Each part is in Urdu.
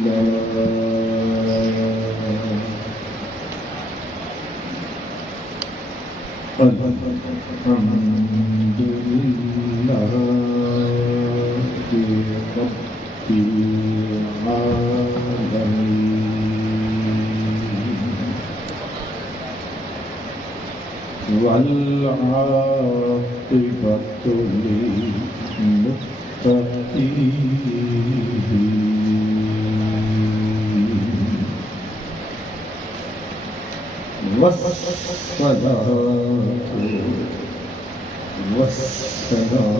الحمد لله رب العالمين والعاقبة للمتقين والصلاة والسلام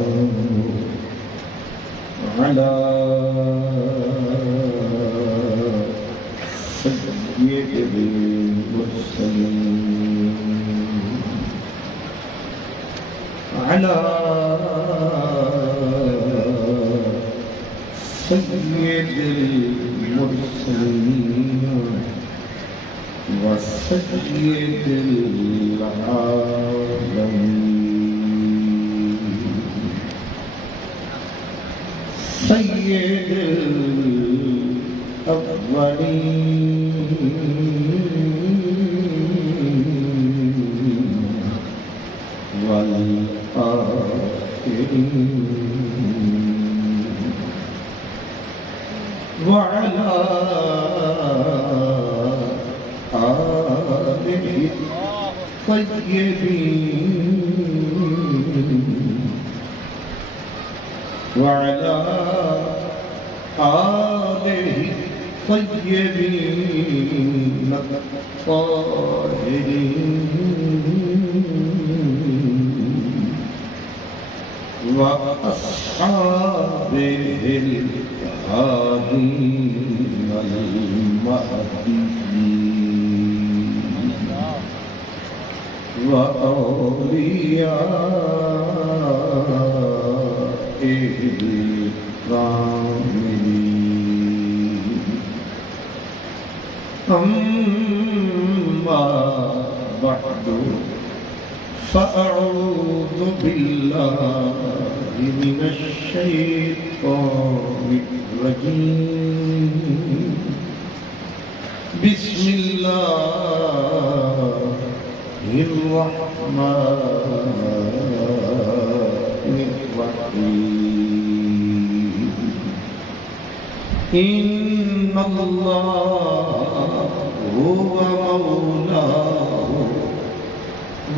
على سيد المرسلين على سيد المرسلين وسيد العالمين سيد الأولين والآخرين وعلى آله الطيبين وعلى آله الطيبين الطاهرين وأصحابه الهادين المهديين وأوليائه الكاملين أما بعد فأعوذ بالله من الشيطان الرجيم بسم الله الرحمن الرحيم إن الله هو مولاه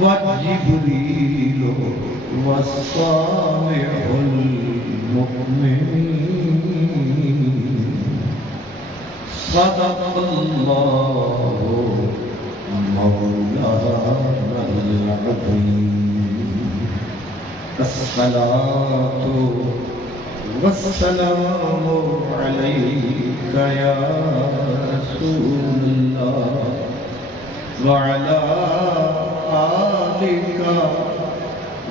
وجبريل والصالح المؤمنين صدق الله مولانا العظيم الصلاة والسلام عليك يا رسول الله وعلى آلك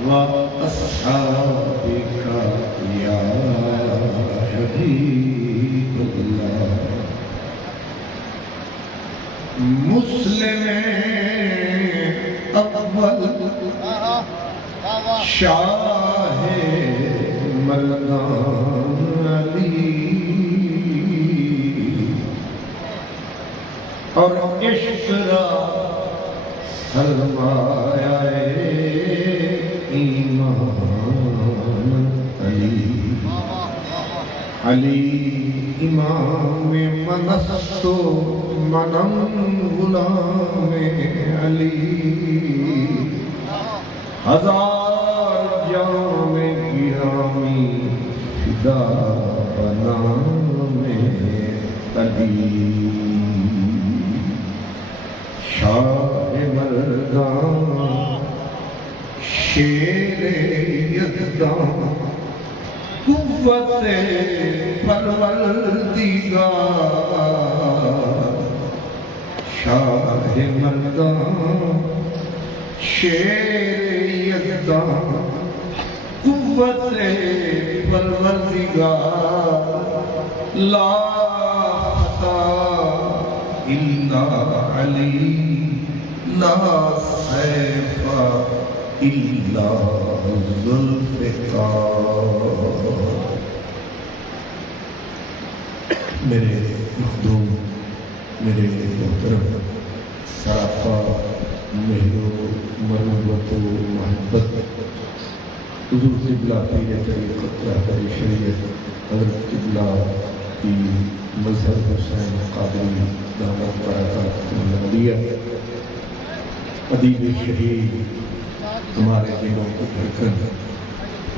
وأصحابك يا حبيب الله مسلم اول شاہ مردان علی اور عشق را سرمایہ ایمان علی علی امام منست و منم غلام علی ہزار جام گرامی فدا بنام علی شاہ مردان شیر یزدان قوت پروردگار شاہ مردان شیر یزدان قوت پروردگار لا فتح الا علی لا سیف الا ذوالفقار میرے مخدوم، میرے محترم سراپا مہر و مروت و محبت حضور قبلہ پیر طریقت رہبر شریعت حضرت قبلہ کی مظہر حسین قادری دامت برکاتہ عالیہ، ادیب شہید ہمارے دلوں کو دھڑکن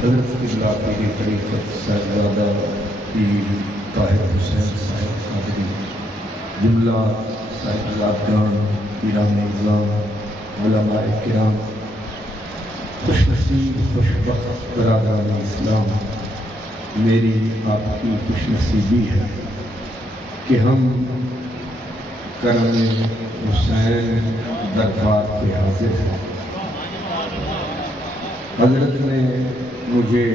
حضرت قبلہ پیر طریقت صاحبزادہ پیر طاہر حسین صاحب قادری، جملہ صاحبزادگان، پیران نظام، علماء کرام، خوش نصیب خوش بخت برادران اسلام، میری آپ کی خوش نصیبی ہے کہ ہم کرم حسین دربار پہ حاضر ہیں۔ حضرت نے مجھے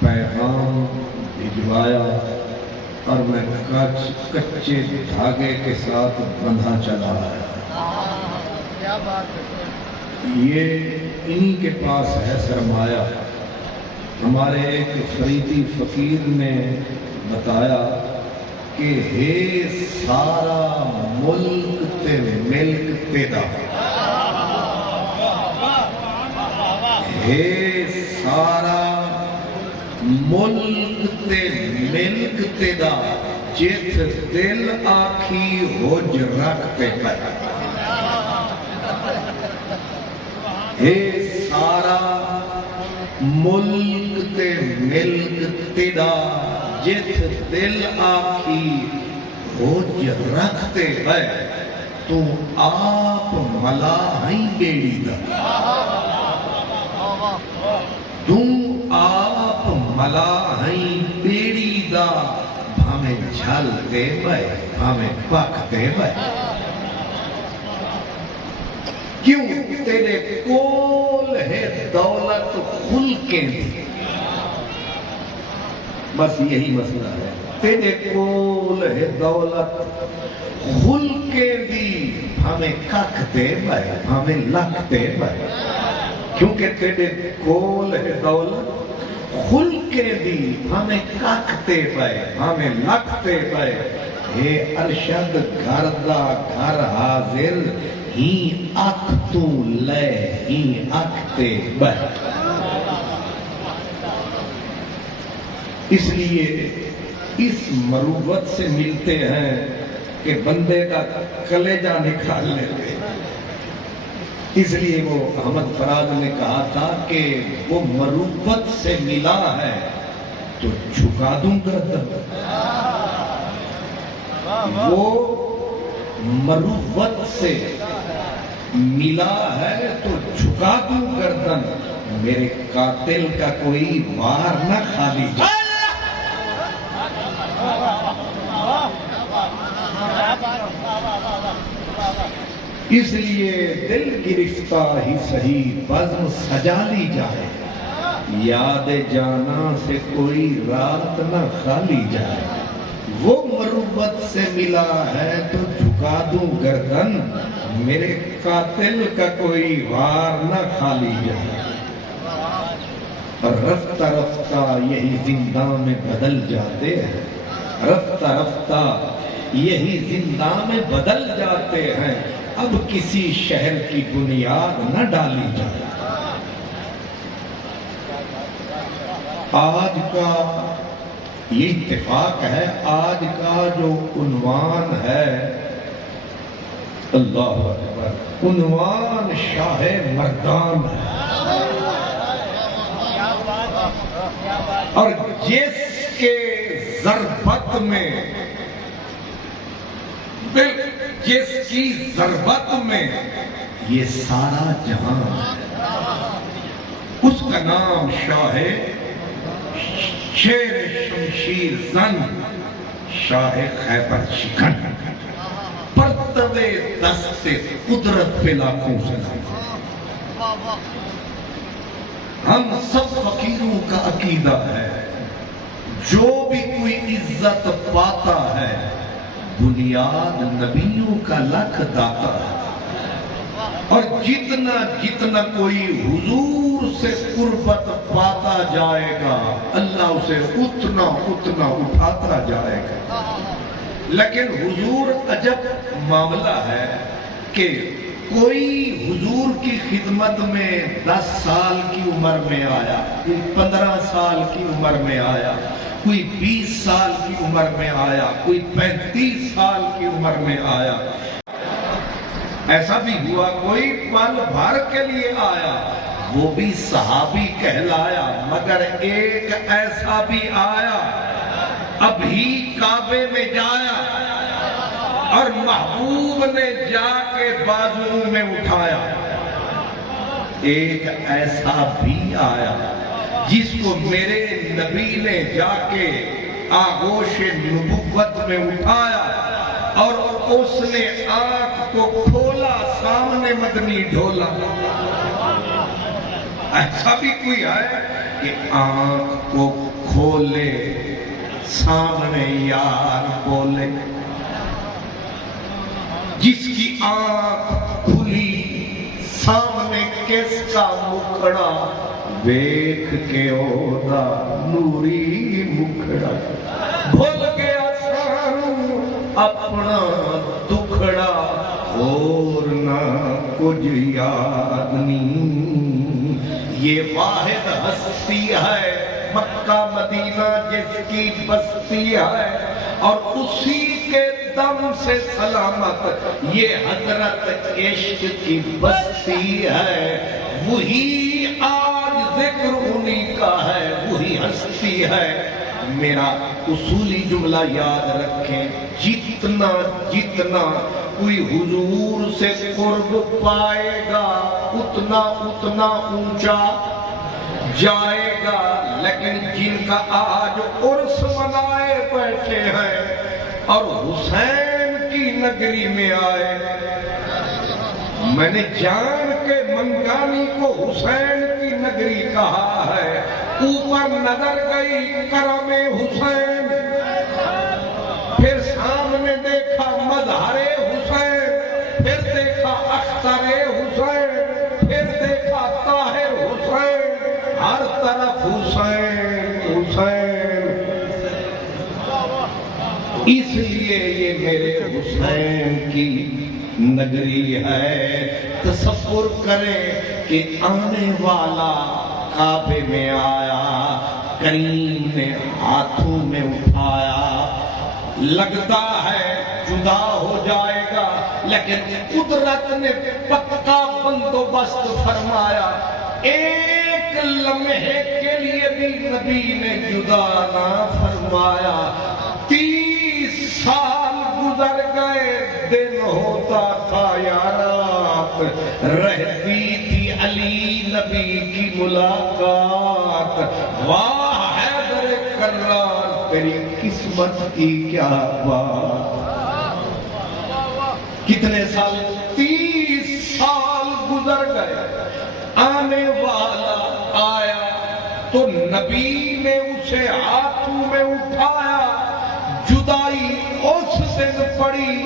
پیغام بھجوایا اور میں کچے دھاگے کے ساتھ بندھا چلا آیا۔ کیا بات ہے! یہ انہی کے پاس ہے سرمایہ۔ ہمارے ایک فریدی فقیر نے بتایا کہ ہے سارا ملک تے ملک تیرا، ہے سارا ملک تے ملک تیرا، جت دل آکھی ہوج رکھتے پہ، ہے سارا ملک تے ملک تیرا، جت دل آکھی ہوج رکھتے پہ، تو آپ ملا ہی بیڑی دا، تو آپ ملا ہی بیڑی دا، بھامے جھل دے بھائی بھامے پاک دے بھائی، کیوں تیرے کول ہے دولت خلقیں دی، بس یہی مسئلہ ہے، تیرے کول ہے دولت خلقیں دی، بھامے کک دے بھائی بھامے لک دے بھائی، کیونکہ تیرے کول ہے دولت خلقیں دی، ہمیں کاکتے پائے ہمیں لکھتے پائے، اے ارشد گھر دا گھر حاضر، ہی اکھ تو لے ہی اکھتے بائے۔ اس لیے اس مروت سے ملتے ہیں کہ بندے کا کلیجہ نکال لیتے ہیں۔ اس لیے وہ احمد فراز نے کہا تھا کہ وہ مروت سے ملا ہے تو جھکا دوں گردن، وہ مروت سے ملا ہے تو جھکا دوں گردن، میرے قاتل کا کوئی وار نہ خالی جائے۔ اس لیے دل گرفتہ ہی سہی بزم سجا لی جائے، یاد جانا سے کوئی رات نہ خالی جائے، وہ مروت سے ملا ہے تو جھکا دوں گردن، میرے قاتل کا کوئی وار نہ خالی جائے۔ اور رفتہ رفتہ یہی زندان میں بدل جاتے ہیں، رفتہ رفتہ یہی زندان میں بدل جاتے ہیں، اب کسی شہر کی بنیاد نہ ڈالی جائے۔ آج کا یہ اتفاق ہے، آج کا جو عنوان ہے، اللہ اکبر، عنوان شاہ مردان ہے، اور جس کے ضربت میں جس کی ضربت میں یہ سارا جہان ہے، اس کا نام شاہ شیر شمشیر زن، شاہ خیبر شکن، پرتوے دست قدرت پہ لاکھوں سلام۔ ہم سب فقیروں کا عقیدہ ہے، جو بھی کوئی عزت پاتا ہے، بنیاد نبیوں کا لکھ داتا ہے۔ اور جتنا جتنا کوئی حضور سے قربت پاتا جائے گا اللہ اسے اتنا اتنا اٹھاتا جائے گا. لیکن حضور عجب معاملہ ہے کہ کوئی حضور کی خدمت میں 10 سال کی عمر میں آیا, کوئی 15 سال کی عمر میں آیا, کوئی 20 سال کی عمر میں آیا, کوئی 35 سال کی عمر میں آیا. ایسا بھی ہوا کوئی پل بھر کے لیے آیا, وہ بھی صحابی کہلایا. مگر ایک ایسا بھی آیا ابھی کعبے میں جایا اور محبوب نے جا کے بازو میں اٹھایا. ایک ایسا بھی آیا جس کو میرے نبی نے جا کے آغوش نبوت میں اٹھایا اور اس نے آنکھ کو کھولا, سامنے مدنی ڈھولا. ایسا بھی کوئی ہے کہ آنکھ کو کھولے سامنے یار بولے, جس کی آنکھ کھلی سامنے کس کا مکھڑا, دیکھ کے اودا نوری مکھڑا. بھول گیا سانو اپنا دکھڑا اور نہ کچھ یاد نہیں. یہ واحد ہستی ہے مکہ مدینہ جس کی بستی ہے اور اسی کے دم سے سلامت یہ حضرت عشق کی بستی ہے. وہی آج ذکر انہی کا ہے, وہی ہستی ہے. میرا اصولی جملہ یاد رکھیں, جتنا جتنا کوئی حضور سے قرب پائے گا اتنا اتنا اونچا جائے گا. لیکن جن کا آج عرس منائے بیٹھے ہیں اور حسین کی نگری میں آئے, میں نے جان کے منگانی کو حسین کی نگری کہا ہے. اوپر نظر گئی کرم حسین, پھر سامنے دیکھا مظہر حسین, پھر دیکھا اختر حسین, پھر دیکھا طاہر حسین, ہر طرف حسین حسین. اس لیے یہ میرے حسین کی نگری ہے. تصور کریں کہ آنے والا کعبے میں آیا, کریم نے ہاتھوں میں اٹھایا, لگتا ہے جدا ہو جائے گا لیکن قدرت نے پکا بندوبست فرمایا. ایک لمحے کے لیے بھی نبی نے جدا نہ فرمایا. 30 سال گزر گئے, دن ہوتا تھا یا رات, رہتی تھی علی نبی کی ملاقات. واہ حیدر کرار تیری قسمت کی کیا بات. کتنے سال, 30 سال گزر گئے. آنے والا آیا تو نبی نے اسے ہاتھوں میں اٹھایا. جدائی اس دن پڑی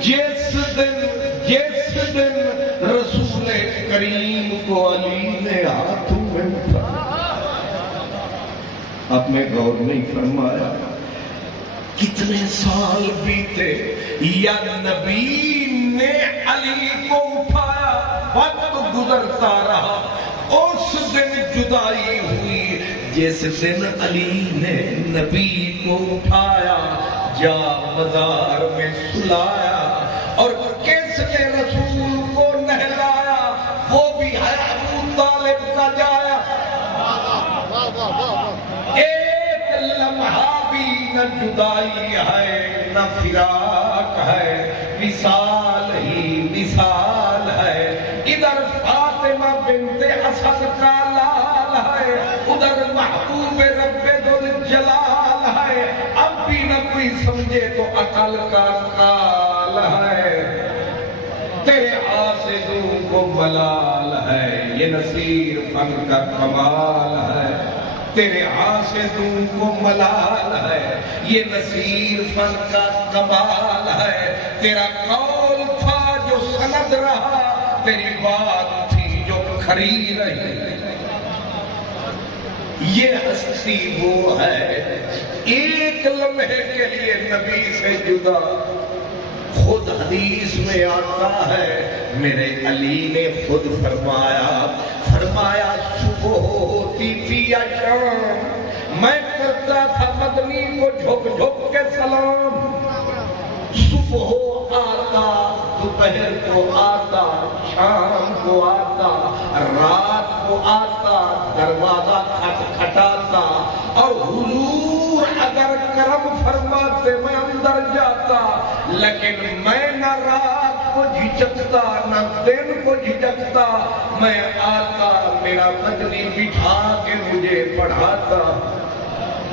جس دن رسول کریم کو علی نے ہاتھوں میں اٹھایا. اب میں غور نہیں فرمایا کتنے سال بیتے یا نبی نے علی کو اٹھایا, وقت گزرتا رہا. اس دن جدائی ہوئی جس دن علی نے نبی کو اٹھایا, جا مزار میں سلایا اور کس نے رسول کو نہلایا, وہ بھی ہے ابو طالب کا جایا. ایک لمحہ بھی نہ جدائی ہے نہ فراق ہے, وصال ہی وصال ہے. ادھر فاطمہ بنت اسد کا لال ہے, ادھر محبوب رب ذوالجلال ہے. اب بھی نہ کوئی سمجھے تو عقل کا کال ہے. تیرے آسدوں کو ملال ہے, یہ نصیر فن کا کمال ہے. تیرے آسدوں کو ملال ہے, یہ نصیر فن کا کمال ہے. تیرا قول تھا جو سند رہا, تیری بات تھی جو کھری رہی، یہ ہستی وہ ہے ایک لمحے کے لیے نبی سے جدا۔ خود حدیث میں آتا ہے میرے علی نے خود فرمایا صبح ہوتی تھی یا شام، میں کرتا تھا مدنی کو جھک جھک کے سلام۔ صبح آتا، دوپہر کو آتا، شام کو آتا، رات کو آتا، دروازہ کھٹکھٹاتا، اور حضور اگر کرم فرماتے میں اندر جاتا، لیکن میں نہ رات کو جھجکتا نہ دن کو جھجکتا، میں آتا میرا مدنی بٹھا کے مجھے پڑھاتا۔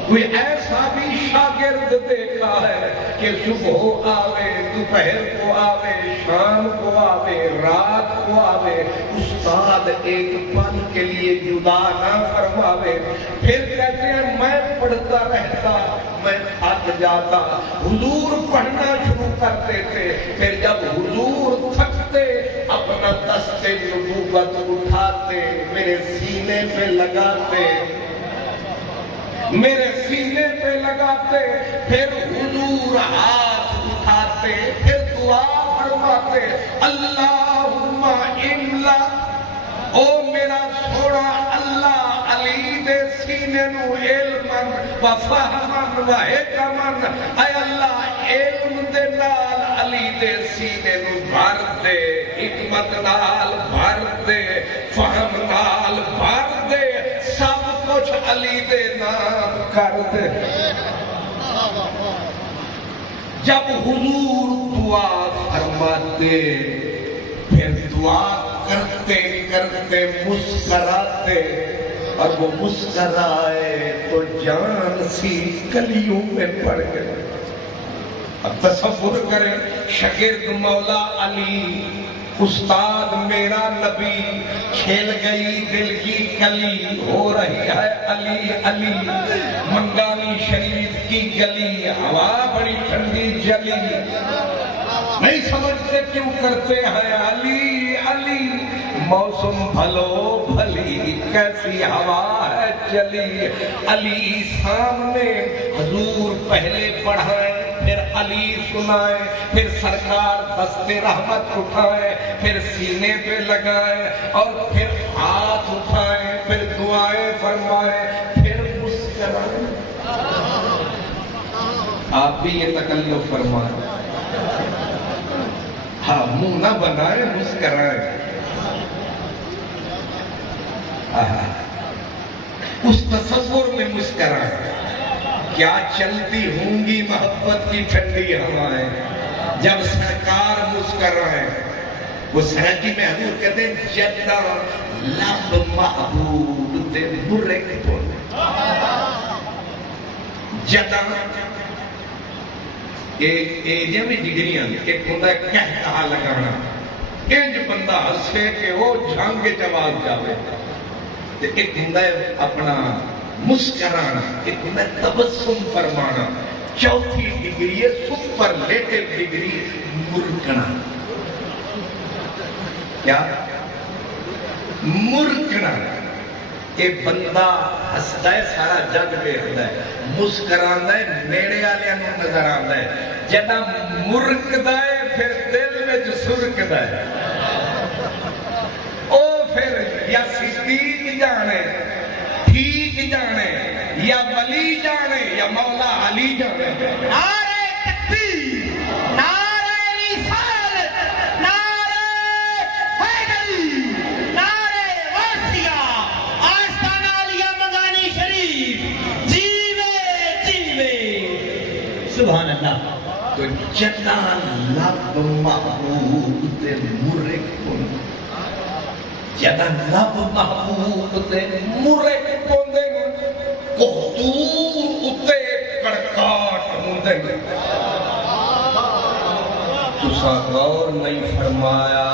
کوئی ایسا بھی شاگرد دیکھا ہے کہ صبح آوے، دوپہر کو آوے، شام کو آوے، رات کو آوے، استاد ایک پل کے لیے جدا نہ فرماوے؟ پھر کہتے ہیں میں پڑھتا رہتا، میں تھک جاتا، حضور پڑھنا شروع کرتے تھے، پھر جب حضور تھکتے اپنا دست نبوت اٹھاتے، میرے سینے پہ لگاتے، میرے سینے پہ لگاتے، پھر حضور ہاتھ اٹھاتے، پھر دعا فرماتے، اللہم املا، او میرا سونا اللہ علی دے سینے نو علمن و فہمن و حکمن، اے اللہ علم دے نال علی دے سینے نو بھر دے، حکمت نال بھر دے، فہم نال بھر دے، سب کچھ علی دے نام کر دے۔ جب حضور دعا فرماتے، پھر دعا کرتے کرتے مسکراتے، اور وہ مسکرائے تو جان سی کلیوں میں پڑ گئے۔ اب تصور کریں، شاگرد مولا علی، استاد میرا نبی، کھیل گئی دل کی کلی، ہو رہی ہے علی علی، منگانی شریف کی گلی، ہوا بڑی ٹھنڈی جلی، نہیں سمجھتے کیوں کرتے ہیں علی علی، موسم بھلو بھلی کیسی ہوا ہے چلی، علی سامنے، حضور پہلے پڑھائیں، پھر علی سنائے، پھر سرکار دست رحمت اٹھائے، پھر سینے پہ لگائے، اور پھر ہاتھ اٹھائے، پھر دعائیں فرمائے، پھر مسکرائے۔ آپ بھی یہ تکلف فرمائیں، ہاں منہ نہ بنائے، مسکرائے۔ اس تصور میں مسکرائے، کیا چلتی ہوں گی محبت کی ٹھنڈی ہوائیں جب سرکار مسکرائے۔ وہ سرکی میں حضور کہتے ہیں جدہ لب محبوب دے مرک بولے، جدہ ایک جمعی ڈگریاں، ایک ہوتا ہے کہہ کہا لگانا، انج بندہ ہسے کہ وہ جھانگ جواز جاوے، ایک ہوتا ہے اپنا مسکرانا، ایک ہوتا ہے تبسم فرمانا، چوتھی ڈگری ہے سپرلیٹو ڈگری مرکنا۔ کیا؟ مرکنا۔ ایک بندہ ہستا ہے سارا جگ دیکھتا ہے، مسکرانا ہے نیڑے والے نظر آتا ہے، جدہ مرکدا ہے پھر دل میں سرکدا ہے، او پھر یا صدیق جانے، ٹھیک جانے، یا ولی جانے، یا مولا علی جانے۔ نعرہ تکبیر، نعرہ رسالت، نعرہ حیدری، نعرہ غوثیہ، آستانہ علیہ منگانی شریف، جیوے جیوے، سبحان اللہ۔ تو جدہ لب محبوب دے مرک کن، جدہ لب محبوب دے مرک کن دے، کوہتور اتے کڑکاٹ ہوندے، تسا غور نہیں فرمایا،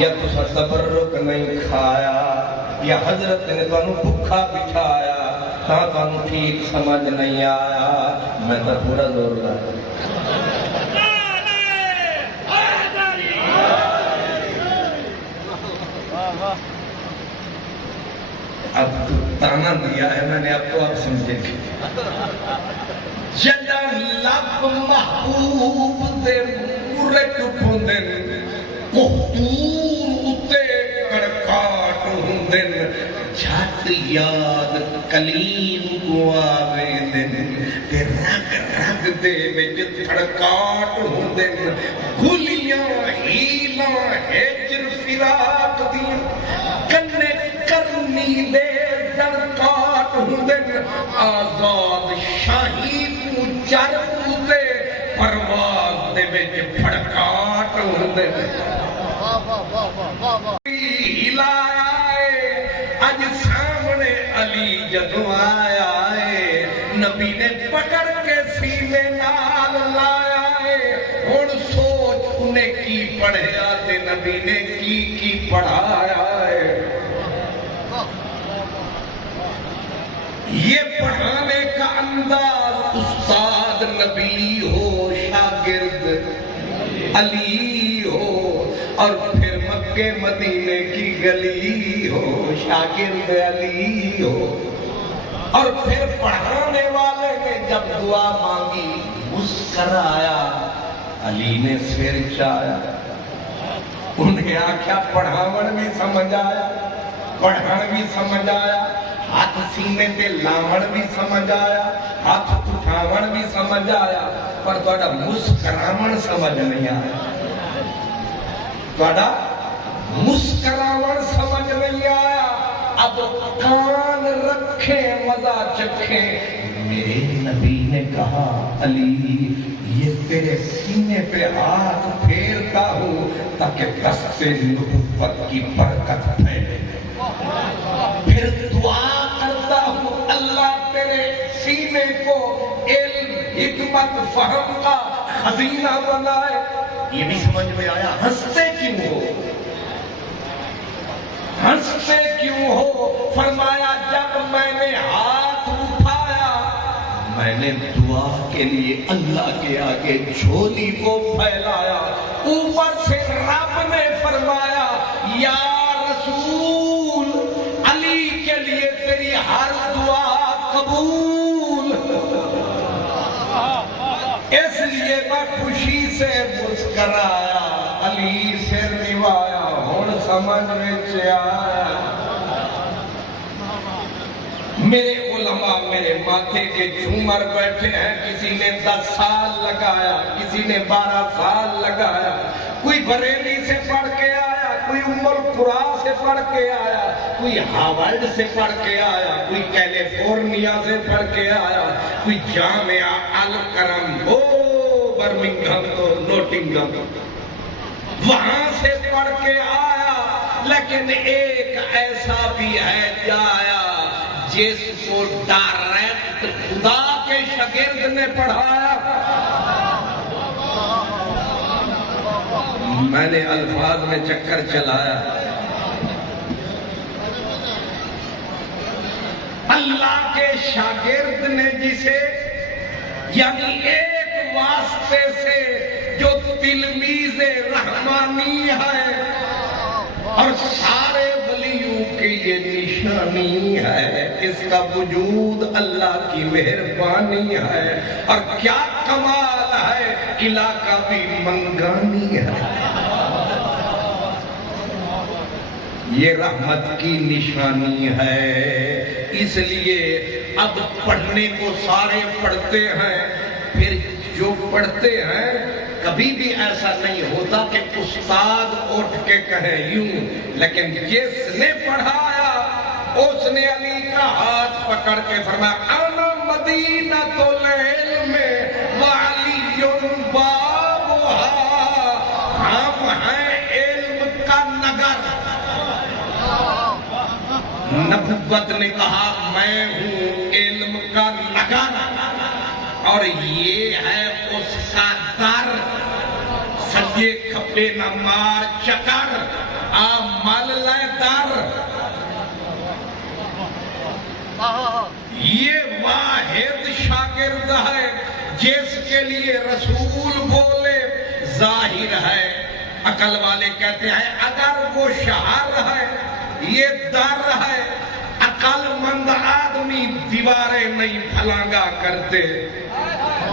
یا تسا تبرک نہیں کھایا، یا حضرت نے تانوں بھکھا بٹھایا، تانوں ٹھیک سمجھ نہیں آیا، میں تو پورا زور لایا۔ اب تو تانا دیا ہے میں نے، اب تو آپ سمجھیں گے. جدا لب محبوب دے مرک پھندن کوہتور اتے کڑکاٹ ہندن جھٹ یاد کلیم کو آوے دن تے رگ رگ دے وچ تھڑکاٹ ہندن گھلیاں ہیلاں ہجر فراق دیاں کنے کرنی دے دڑکاٹ ہندن آزاد شاہی کو چرخ تے پرواز دے وچ پھڑکاٹ ہندن ہلایا ہے اج سامنے علی جدوں آیا ہے نبی نے پکڑ کے سینے نال لایا ہے. ہن سوچ انہیں کی پڑھیا تے نبی نے کی پڑھایا ہے. یہ پڑھانے کا انداز استاد نبی ہو شاگرد علی ہو اور پھر مکے مدینے کی گلی ہو شاگرد علی ہو. اور پھر پڑھانے والے نے جب دعا مانگی مسکرایا علی نے سر چایا. انہیں آکھیا پڑھاون بھی سمجھ آیا پڑھن بھی سمجھ آیا ہاتھ سینے تے لاون بھی سمجھ آیا ہاتھ اٹھاون بھی سمجھ آیا پر تہاڈا مسکراون سمجھ نہیں آیا. تہاڈا مسکراون سمجھ نہیں آیا. اب کان رکھے مزہ چکھے. میرے نبی نے کہا علی یہ تیرے سینے پہ ہاتھ پھیرتا ہوں تاکہ دست نبوت کی برکت پھیلے. پھر دعا کرتا ہوں اللہ تیرے سینے کو علم حکمت فہم کا خزینہ بنائے. یہ بھی سمجھ میں آیا. ہنستے کیوں ہو ہنستے کیوں ہو؟ فرمایا جب میں نے ہاتھ اٹھایا میں نے دعا کے لیے اللہ کے آگے جھولی کو پھیلایا. اوپر سے رب نے فرمایا یا رسول علی کے لیے تیری ہر دعا قبول. اس لیے میں خوشی سے مسکرایا علی سے نوایا. ہن سمجھ میں آیا. میرے علماء میرے ماتھے کے جھومر بیٹھے ہیں. کسی نے 10 سال لگایا کسی نے 12 سال لگایا. کوئی بریلی سے پڑھ کے آیا کوئی ام القری سے پڑھ کے آیا کوئی ہارورڈ سے پڑھ کے آیا کوئی کیلیفورنیا سے پڑھ کے آیا کوئی جامعہ الکرم ہو برمنگھم تو نوٹنگھم وہاں سے پڑھ کے آیا. لیکن ایک ایسا بھی ہے جایا جس کو ڈائریکٹ خدا کے شاگرد نے پڑھایا. میں نے الفاظ میں چکر چلایا. اللہ کے شاگرد نے جسے یعنی ایک واسطے سے جو تلمیذ رحمانی ہے اور سارے ولیوں کی یہ نشانی ہے. اس کا وجود اللہ کی مہربانی ہے. اور کیا کمال ہے علاقہ بھی منگانی ہے. یہ رحمت کی نشانی ہے. اس لیے اب پڑھنے کو سارے پڑھتے ہیں. پھر جو پڑھتے ہیں کبھی بھی ایسا نہیں ہوتا کہ استاد اٹھ کے کہے یوں. لیکن جس نے پڑھایا اس نے علی کا ہاتھ پکڑ کے فرمایا انا مدینۃ العلم وعلی بابھا. ہم ہیں علم کا نگر. نبوت نے کہا میں ہوں علم کا نگر اور یہ ہے اس کا در. سجے کھپے نہ مار چکر آ مل لے در. یہ واحد شاگرد ہے جس کے لیے رسول بولے ظاہر ہے. عقل والے کہتے ہیں اگر وہ شہر ہے یہ در ہے عقل مند آدمی دیواریں نہیں پھلانگا کرتے.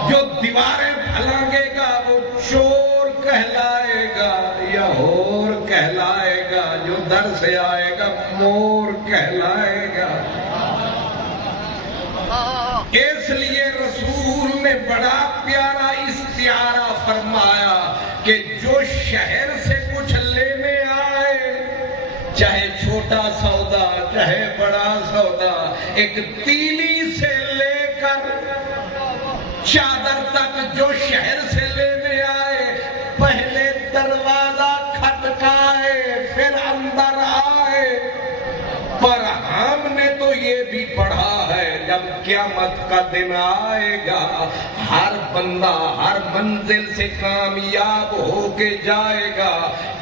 جو دیواریں پھلانگے گا وہ چور کہلائے گا یا ہور کہلائے گا. جو در سے آئے گا مور کہلائے گا. اس لیے رسول نے بڑا پیارا استعارہ فرمایا کہ جو شہر سے کچھ لینے آئے، چاہے چھوٹا سودا چاہے بڑا سودا، ایک تیلی سے لے کر چادر تک جو شہر سے لینے آئے، پہلے دروازہ کھٹکائے پھر اندر آئے. پر ہم نے تو یہ بھی پڑھا ہے جب قیامت کا دن آئے گا ہر بندہ ہر منزل سے کامیاب ہو کے جائے گا.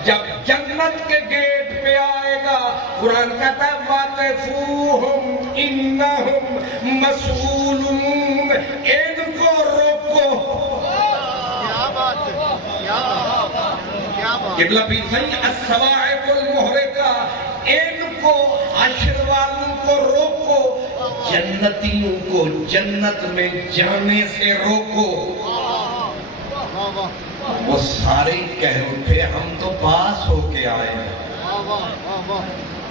جب جنت کے گیٹ پہ آئے گا قرآن کہتا ہے وَقِفُوهُمْ إِنَّهُمْ مَسْئُولُونَ. ان کو روکو. کیا بات ہے، کیا بات. قبلہ بھی صحیح الصواعق المحرقہ. ان کو حشر والوں کو روکو، جنتیوں کو جنت میں جانے سے روکو. وہ سارے کہہ اٹھے ہم تو پاس ہو کے آئے ہیں،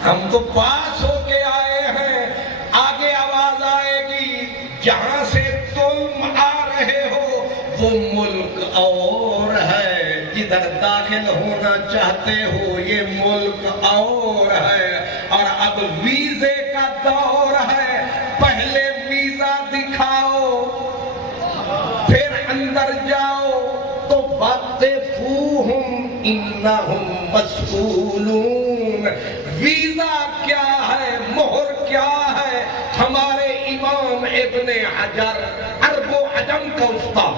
ہم تو پاس ہو کے آئے ہیں. آگے آواز آئے گی جہاں سے تم آ رہے ہو وہ ملک اور ہے، جدھر داخل ہونا چاہتے ہو یہ ملک اور ہے. اور اب ویزے کا دور ہے، پہلے ویزا دکھاؤ پھر اندر جاؤ. تو وَقِفُوهُمْ إِنَّهُمْ مَسْئُولُونَ. ویزا کیا ہے، مہر کیا ہے؟ ہمارے امام ابن حجر عرب و عجم کا استاد،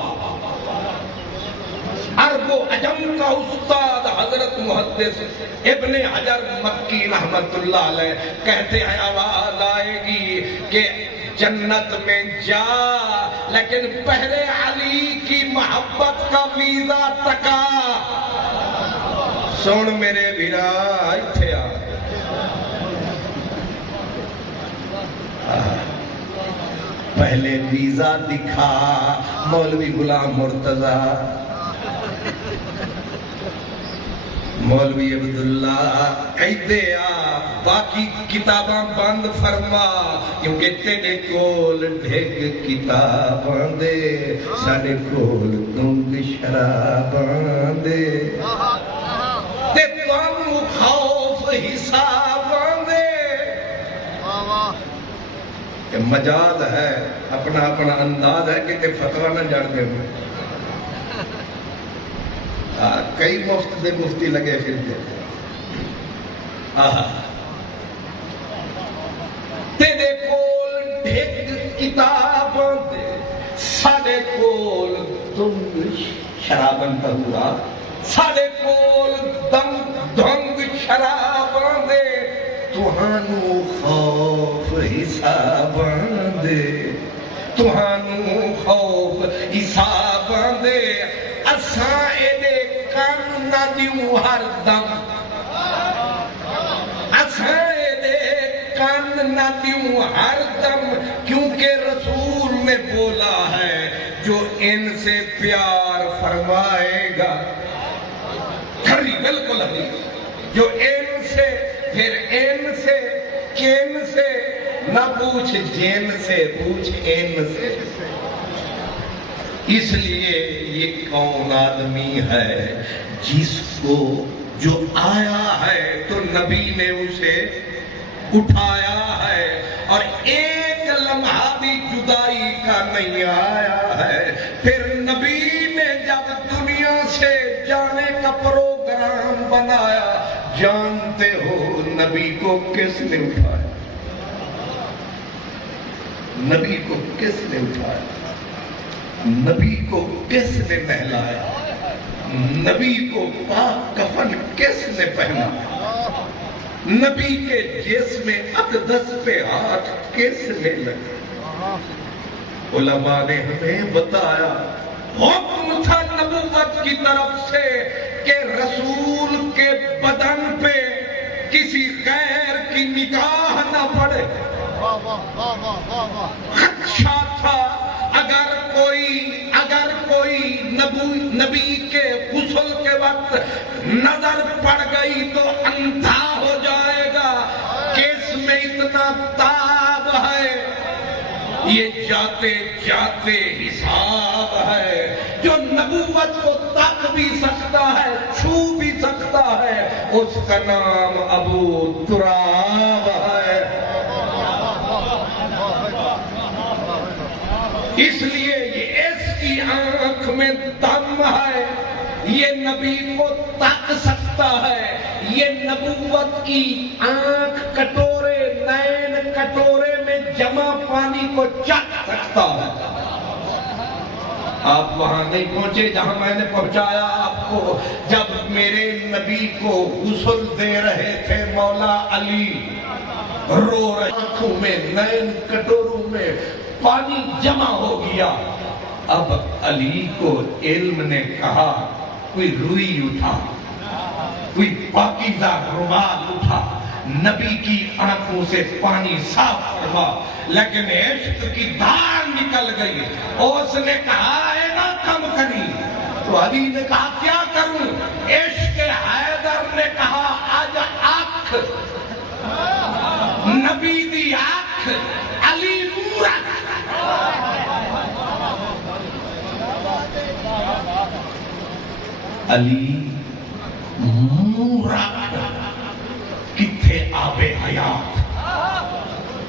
عرب و عجم کا استاد حضرت محدث ابن حجر مکی رحمت اللہ علیہ کہتے ہیں آواز آئے گی کہ جنت میں جا لیکن پہلے علی کی محبت کا ویزا تکا. سن میرے بھیرا ایتھے آ. پہلے ویزا دکھا. مولوی غلام مرتضی، مولوی عبداللہ ایدے آ باقی کتاباں بند فرما کیونکہ تیرے کول ڈھگ کتاباں دے ساڈے کول دنگ شراباں دے تے تانوں خوف حساباں دے. مجاز ہے، اپنا اپنا انداز ہے کہ تے فتویٰ نہ جڑ دے. کئی مفت دے مفتی لگے پھرتے. تیرے کول ڈھگ کتاباں دے ساڈے کول دنگ شراباں دا ہوا، ساڈے کول دنگ شراباں دے تہانوں خوف حساباں دے، تہانوں خوف حساباں دے. اساں ایدے کن نہ دیوں ہر دم، اساں ایدے کن نہ دیوں ہر دم کیونکہ رسول نے بولا ہے جو ان سے پیار فرمائے گا. کھری بالکل حدیث. جو ان سے پھر ان سے کن سے نہ پوچھ جن سے، پوچھ ان سے. اس لیے یہ کون آدمی ہے جس کو جو آیا ہے تو نبی نے اسے اٹھایا ہے اور ایک لمحہ بھی جدائی کا نہیں آیا ہے. پھر نبی نے جب دنیا سے جانے کا پروگرام بنایا، جانتے ہو نبی کو کس نے اٹھایا؟ نبی کو کس نے اٹھایا؟ نبی کو کس نے نہلایا؟ نبی کو پاک کفن کس نے پہنا؟ نبی کے جسم اقدس پہ ہاتھ کس نے لگا؟ علماء نے ہمیں بتایا حکم تھا نبوت کی طرف سے کہ رسول کے بدن پہ کسی غیر کی نگاہ نہ پڑے. خدشہ تھا اگر کوئی نبی کے غسل کے وقت نظر پڑ گئی تو اندھا ہو جائے گا کہ اس میں اتنا تاب ہے، یہ جاتے جاتے حساب ہے۔ جو نبوت کو تک بھی سکتا ہے، چھو بھی سکتا ہے، اس کا نام ابو تراب ہے۔ اس لیے یہ اس کی آنکھ میں دم ہے، یہ نبی کو تک سکتا ہے، یہ نبوت کی آنکھ کٹورے، نین کٹورے میں جمع پانی کو چکھ سکتا ہے۔ آپ وہاں نہیں پہنچے جہاں میں نے پہنچایا آپ کو، جب میرے نبی کو غسل دے رہے تھے مولا علی، رو رہے، آنکھوں میں نین کٹوروں میں پانی جمع ہو گیا۔ اب علی کو علم نے کہا کوئی روئی اٹھا، کوئی پاکیزہ رومال اٹھا، نبی کی آنکھوں سے پانی صاف فرما، لیکن عشق کی دھار نکل گئی۔ اور اس نے کہا اے نہ کم کری، تو علی نے کہا کیا کروں؟ عشق حیدر نے کہا آج آنکھ نبی دی آنکھ علی مورک۔ علی مورک، کتھے آب حیات،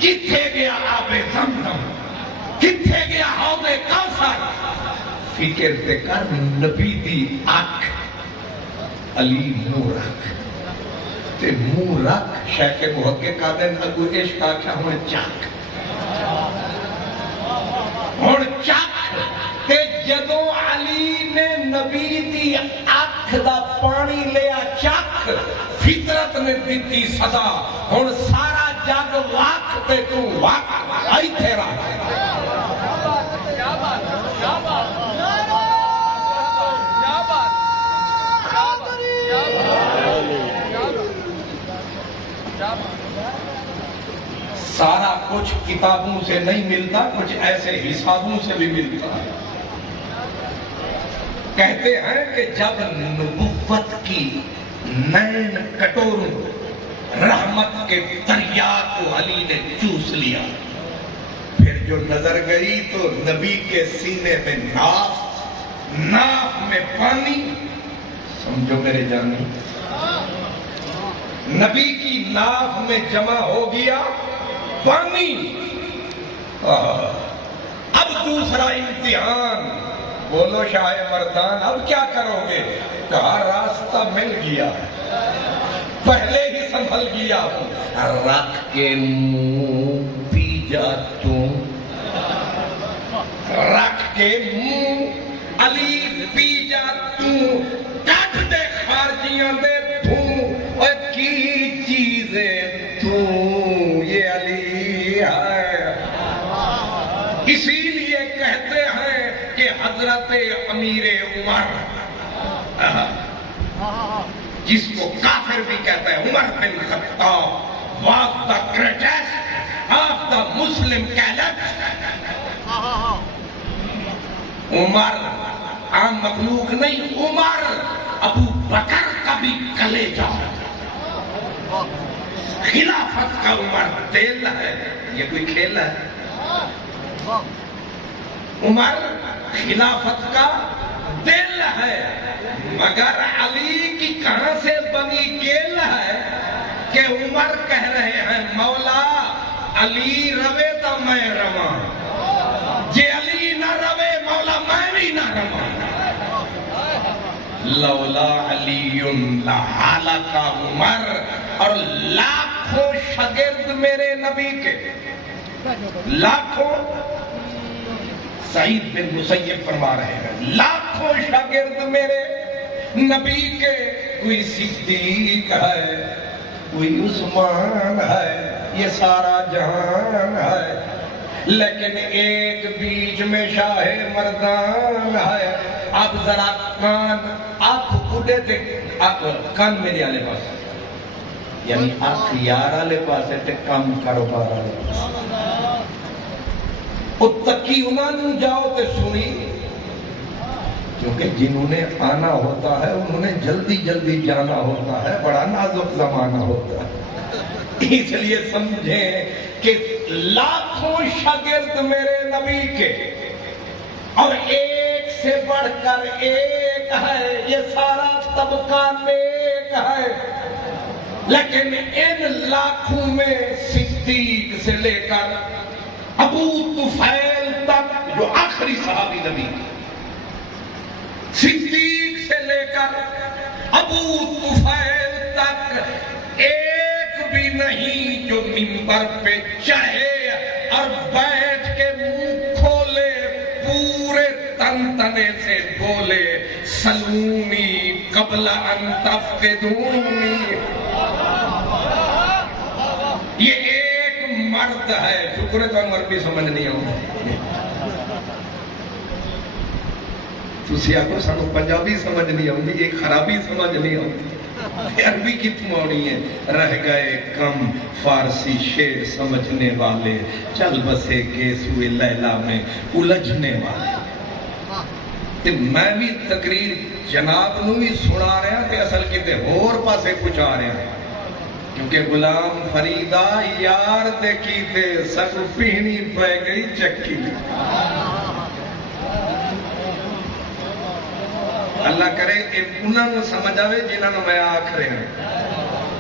کتھے گیا آب زمزم، کتھے گیا حوض کوثر؟ فکر تے کر نبی دی آنکھ علی مورک تے مورک شیخ محقق آدن اگو عشق آکھا ہوں چاک، ہوں چاک تے جدوں علی نے نبی دی آنکھ دا پانی لیا چاک، فطرت نے دیتی صدا، ہوں سارا جگ واک تے تو واک آئی تھیرا۔ سارا کچھ کتابوں سے نہیں ملتا، کچھ ایسے حسابوں سے بھی ملتا ہے۔ کہتے ہیں کہ جب نبوت کی نین کٹوروں رحمت کے دریا کو علی نے چوس لیا، پھر جو نظر گئی تو نبی کے سینے میں ناف میں پانی، سمجھو میرے جانی، نبی کی ناف میں جمع ہو گیا پانی۔ اب دوسرا امتحان، بولو شاہ مردان اب کیا کرو گے؟ کہا راستہ مل گیا، پہلے ہی سنبھل گیا ہوں، رکھ کے منہ پی جا توں، رکھ کے منہ علی پی جا توں، کٹ دے خارجیاں دے دھوں، اور کی چیزیں توں، یہ علی ہے۔ اسی لیے کہتے ہیں کہ حضرت امیر عمر، جس کو کافر بھی کہتا ہے، عمر بن خطاب was the greatest of the Muslim caliphs۔ عمر عام مخلوق نہیں، عمر ابو بکر کا بھی کلیجہ، خلافت کا عمر دل ہے، یہ کوئی کھیل ہے؟ عمر خلافت کا دل ہے، مگر علی کی کہاں سے بنی گیل ہے کہ عمر کہہ رہے ہیں مولا علی روے تو میں رواں، جے علی نہ روے مولا میں بھی نہ رواں۔ لولا علی لہلک عمر، اور لاکھوں شاگرد میرے نبی کے، لاکھوں، سعید بن مسیب فرما رہے ہیں لاکھوں شاگرد میرے نبی کے، کوئی صدیق ہے، کوئی عثمان ہے، یہ سارا جہان ہے، لیکن ایک بیچ میں شاہ مردان ہے۔ اب ذرا کان آپ اڑے تھے، کان میرے آلے پاس یعنی اکھ یار والے پاسے تے کم کاروبار والے پاسے او تکی انہاں نوں جاؤ تے سنی، کیونکہ جنہوں نے آنا ہوتا ہے انہوں نے جلدی جلدی جانا ہوتا ہے، بڑا نازک زمانہ ہوتا ہے، اس لیے سمجھیں کہ لاکھوں شاگرد میرے نبی کے اور ایک سے بڑھ کر ایک ہے، یہ سارا طبقہ نیک ہے، لیکن ان لاکھوں میں صدیق سے لے کر ابو طفیل تک جو آخری صحابی نبی کی، صدیق سے لے کر ابو طفیل تک ایک بھی نہیں جو منبر پہ چڑھے اور بیٹھ کے منہ کھولے پورے تن تنے سے بولے سلونی قبل ان تفقدونی۔ یہ ایک مرد ہے، شکر ہے تو عربی سمجھ نہیں آؤں، تسی آگو سانو پنجابی سمجھ نہیں آؤں گی، ایک خرابی سمجھ نہیں آؤں گی، عربی کی تمہاری ہے، رہ گئے کم فارسی شعر سمجھنے والے، چل بسے گیسوئے لیلا میں الجھنے والے۔ تے میں بھی تقریر جناب نو بھی سنا رہا تے اصل کتے اور پاسے کچھ آ رہا ہے، کیونکہ غلام فریدہ یار دے کیتے سک پینی پہ گئی چکی۔ اللہ کرے انہوں نے سمجھ آوے جنہوں نے میں آکھ رہے ہیں،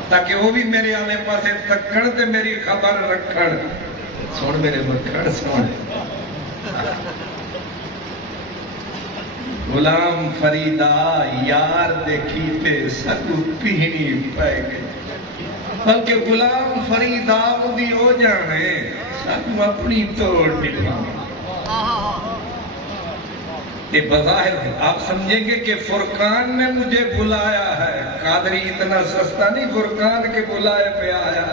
تاکہ وہ بھی میرے آلے پاسے تکڑ تے میری خبر رکھڑ۔ سن میرے مکھڑ سن، غلام فریدہ یار دیکھیتے سگو پینی پہ گئی، بلکہ غلام فریدہ مدی ہو جانے سگو اپنی توڑ نکھانے۔ یہ بظاہر آپ سمجھیں گے کہ فرقان نے مجھے بلایا ہے، قادری اتنا سستا نہیں فرقان کے بلائے پہ آیا،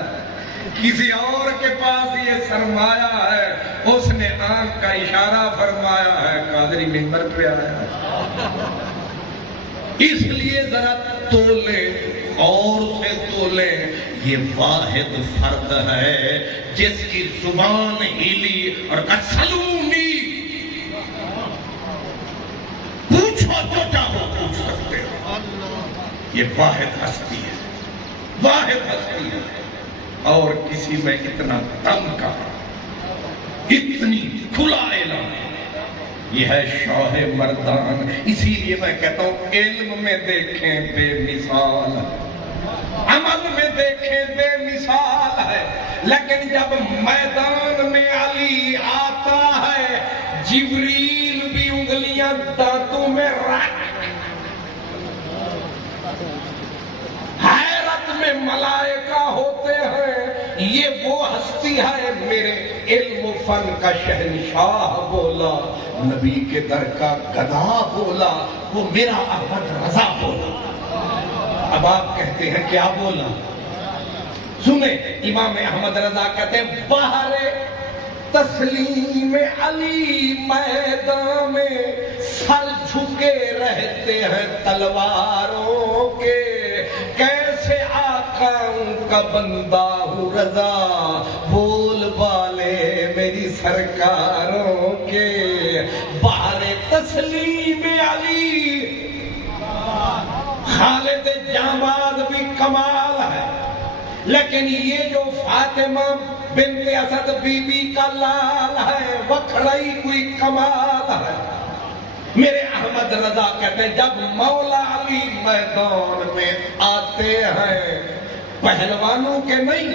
کسی اور کے پاس یہ سرمایہ ہے، اس نے آنکھ کا اشارہ فرمایا ہے، قادری منبر پہ آیا ہے۔ اس لیے ذرا تولیں، اور سے تولیں، یہ واحد فرد ہے جس کی زبان ہیلی اور سلونی، پوچھو جو چاہو پوچھ سکتے ہو، یہ واحد ہستی ہے، واحد ہستی ہے، اور کسی میں اتنا دم کا، اتنی کھلا اعلان، یہ ہے شاہ مردان۔ اسی لیے میں کہتا ہوں علم میں دیکھیں بے مثال، عمل میں دیکھیں بے مثال ہے، لیکن جب میدان میں علی آتا ہے جبریل بھی انگلیاں دانتوں میں رکھ، حیرت میں ملائکہ ہوتے ہیں، یہ وہ ہستی ہے میرے علم و فن کا شہنشاہ بولا، نبی کے در کا گدھا بولا، وہ میرا احمد رضا بولا۔ اب آپ کہتے ہیں کیا بولا؟ سنیں، امام احمد رضا کہتے ہیں بہر تسلیم علی میدان میں سر جھکے رہتے ہیں تلواروں کے، کیسے آقا کا بندہ ہوں رضا، بول بالے میری سرکاروں کے۔ بہر تسلیم علی، خالد جاماد بھی کمال ہے، لیکن یہ جو فاطمہ بنت اسد بی بی کا لال ہے، وکھڑائی کوئی کمال ہے۔ میرے احمد رضا کہتے ہیں جب مولا علی میدان میں آتے ہیں، پہلوانوں کے نہیں،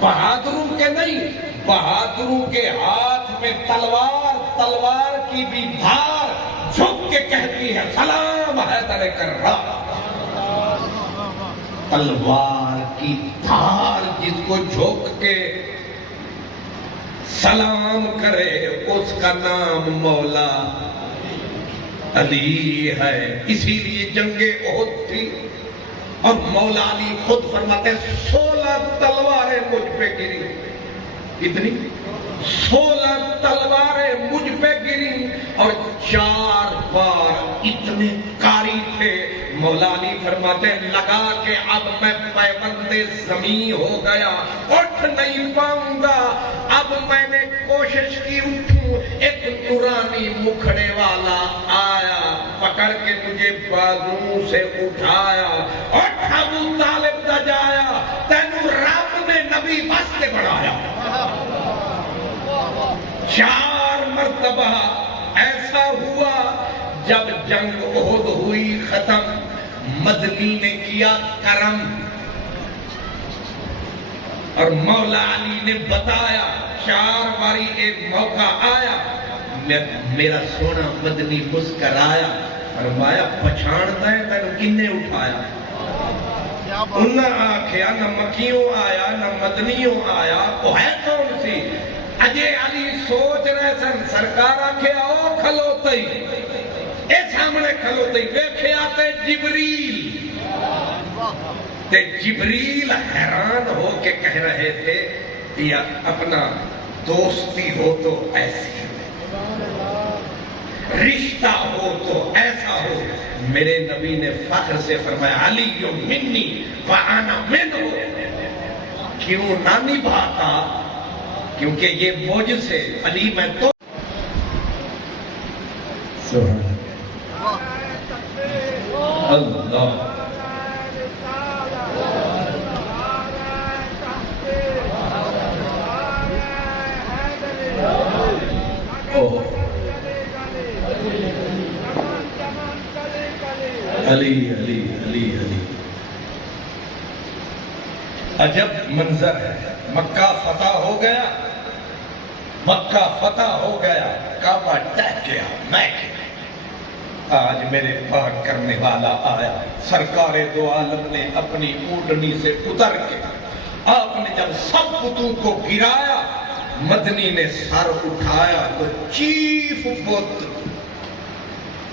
بہادروں کے نہیں، بہادروں کے ہاتھ میں تلوار، تلوار کی بھی دھار جھک کے کہتی ہے سلام حیدر کرار۔ تلوار کی دھار جس کو جھک کے سلام کرے اس کا نام مولا علی ہے۔ اسی لیے جنگ احد تھی اور مولا علی خود فرماتے 16 تلواریں مجھ پہ گری، اتنی 16 تلواریں مجھ پہ گری، اور 4 بار اتنے کاری تھے مولا علی فرماتے ہیں لگا کہ اب میں پیوند زمین ہو گیا، اٹھ نہیں پاؤں گا۔ اب میں نے کوشش کی اٹھوں، ایک نورانی مکھڑے والا آیا، پکڑ کے مجھے بازو سے اٹھایا، اٹھ ابو طالب دا جایا، تینوں رب نے نبی واسطے بڑھایا۔ 4 مرتبہ ایسا ہوا جب جنگ احد ہوئی ختم، مدنی نے کیا کرم اور مولا علی نے بتایا، 4 باری ایک موقع آیا، میرا سونا مدنی مسکرایا، فرمایا پچھاڑتا ہے تینوں کنے اٹھایا؟ انہاں آکھیا نہ مکیوں آیا نہ مدنیوں آیا، وہ ہے کون سی؟ اجے علی سوچ رہے سن، سرکار آکھیا او کھلوتے ہی، اے سامنے کھلوتے ہی، ویکھیا تے جبریل، تے جبریل حیران ہو کے کہہ رہے تھے یا اپنا دوستی ہو تو ایسی، رشتہ ہو تو ایسا ہو۔ میرے نبی نے فخر سے فرمایا علی منی وانا منہ، کیوں نہ نبھاتا؟ کیونکہ یہ مجھ سے علی میں تو سبحان اللہ۔ علی علی علی علی، عجب منظر ہے۔ مکہ فتح ہو گیا، مکہ فتح ہو گیا، کعبہ ڈھک گیا، میں گیا۔ آج میرے پاک کرنے والا آیا، سرکار دو عالم نے اپنی اونٹنی سے اتر کے آپ نے جب سب بتوں کو گرایا، مدنی نے سر اٹھایا تو چیف بت،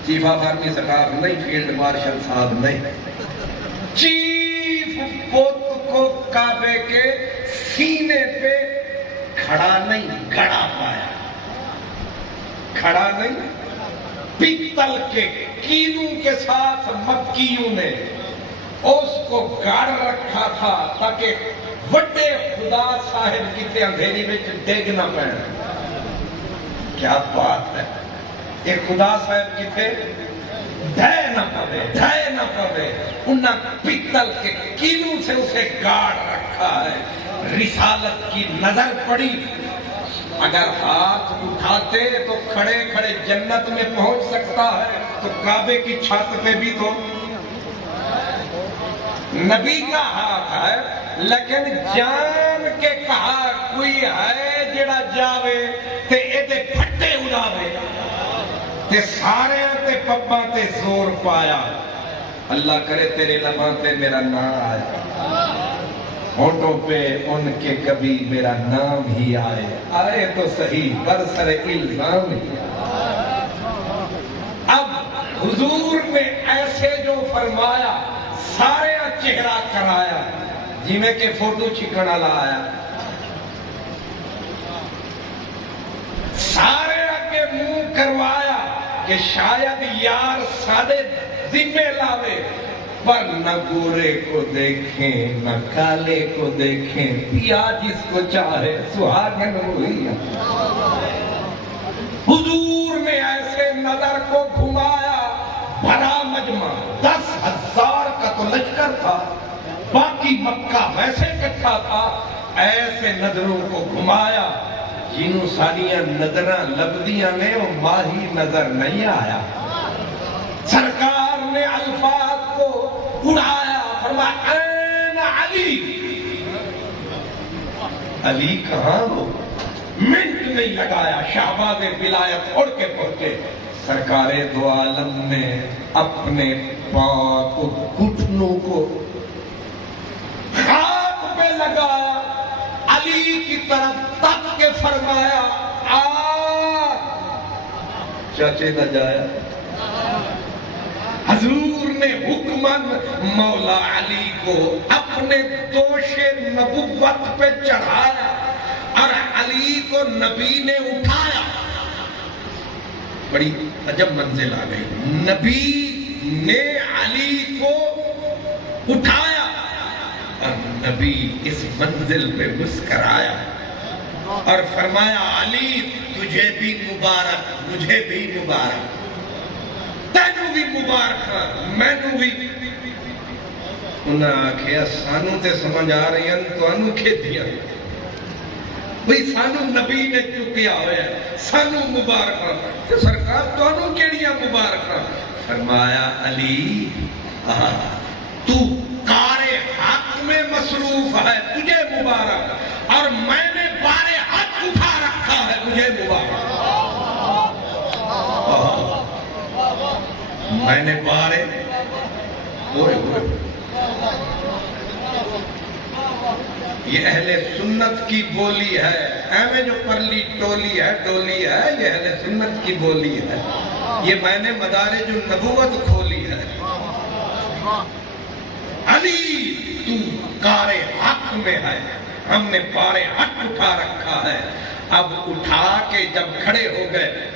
چیف آف آرمی سرکار نہیں، فیلڈ مارشل صاحب نہیں، چیف بت کو کعبے کے سینے پہ کھڑا نہیں گڑا پایا، کھڑا نہیں، پیتل کے کینوں کے ساتھ مکیوں نے اس کو گاڑ رکھا تھا تاکہ وڈے خدا صاحب کی تے اندھیری وچ ڈگ نہ پین۔ کیا بات ہے، یہ خدا صاحب کی تے ڈھے نہ پوے، انہاں پیتل کے کینوں سے اسے گاڑ رکھا ہے۔ رسالت کی نظر پڑی، اگر ہاتھ اٹھاتے تو کھڑے کھڑے جنت میں پہنچ سکتا ہے، تو کعبے کی چھت پہ بھی تو نبی کا ہاتھ ہے، لیکن جان کے کہا کوئی ہے جڑا جاوے تے ایدے پھٹے اڑاوے، تے سارے تے پپاں تے زور پایا۔ اللہ کرے تیرے لباں تے میرا نام آیا، ہونٹوں پہ ان کے کبھی میرا نام ہی آئے، آئے تو صحیح برسر الزام ہی آئے۔ اب حضور نے ایسے جو فرمایا، سارے چہرہ کرایا، جی میں کہ فوٹو چھکن والا آیا، سارے کے منہ کروایا کہ شاید یار سادے ذمہ لاوے، پر نہ گورے کو دیکھیں نہ کالے کو دیکھیں، پیا جس کو چاہے سہاگن وہی۔ حضور نے ایسے نظر کو گھمایا، بھرا مجمع 10,000 کا تو لشکر تھا، باقی مکہ ویسے اکٹھا تھا، ایسے نظروں کو گھمایا، جنہوں ساڑیاں نظریں لبدیاں نے وہ ماہی نظر نہیں آیا۔ سرکار نے الفاظ کو اڑایا، فرمایا این علی، علی کہاں ہو؟ منٹ نہیں لگایا، شہباز ولایت اڑ کے پہنچے۔ سرکار دو عالم نے اپنے پاک گھٹنوں کو خاک پہ لگایا، علی کی طرف تک کے فرمایا آ چاچے نہ جایا۔ حضور نے حکمن مولا علی کو اپنے دوش نبوت پہ چڑھایا اور علی کو نبی نے اٹھایا۔ بڑی عجب منزل آ گئی، نبی نے علی کو اٹھایا اور نبی اس منزل پہ مسکرایا اور فرمایا علی تجھے بھی مبارک مجھے بھی مبارک تینوں بھی مبارک مینوں بھی انہاں آکھیا سانوں تے سمجھ آ رہی ہیں تانوں کھیتیاں بھئی سانوں نبی نے چکیا ہویا سانوں مبارک تو سرکار تانوں کیڑیاں مبارک فرمایا علی تو کار حق میں مصروف ہے تجھے مبارک اور میں نے بار حق اٹھا رکھا ہے مجھے مبارک میں نے بارے ہوئے یہ اہل سنت کی بولی ہے ایویں جو پرلی ٹولی ہے ڈولی ہے یہ اہل سنت کی بولی ہے یہ میں نے مدارج النبوت کھولی ہے علی تو کار حق میں ہے ہم نے پار حق اٹھا رکھا ہے اب اٹھا کے جب کھڑے ہو گئے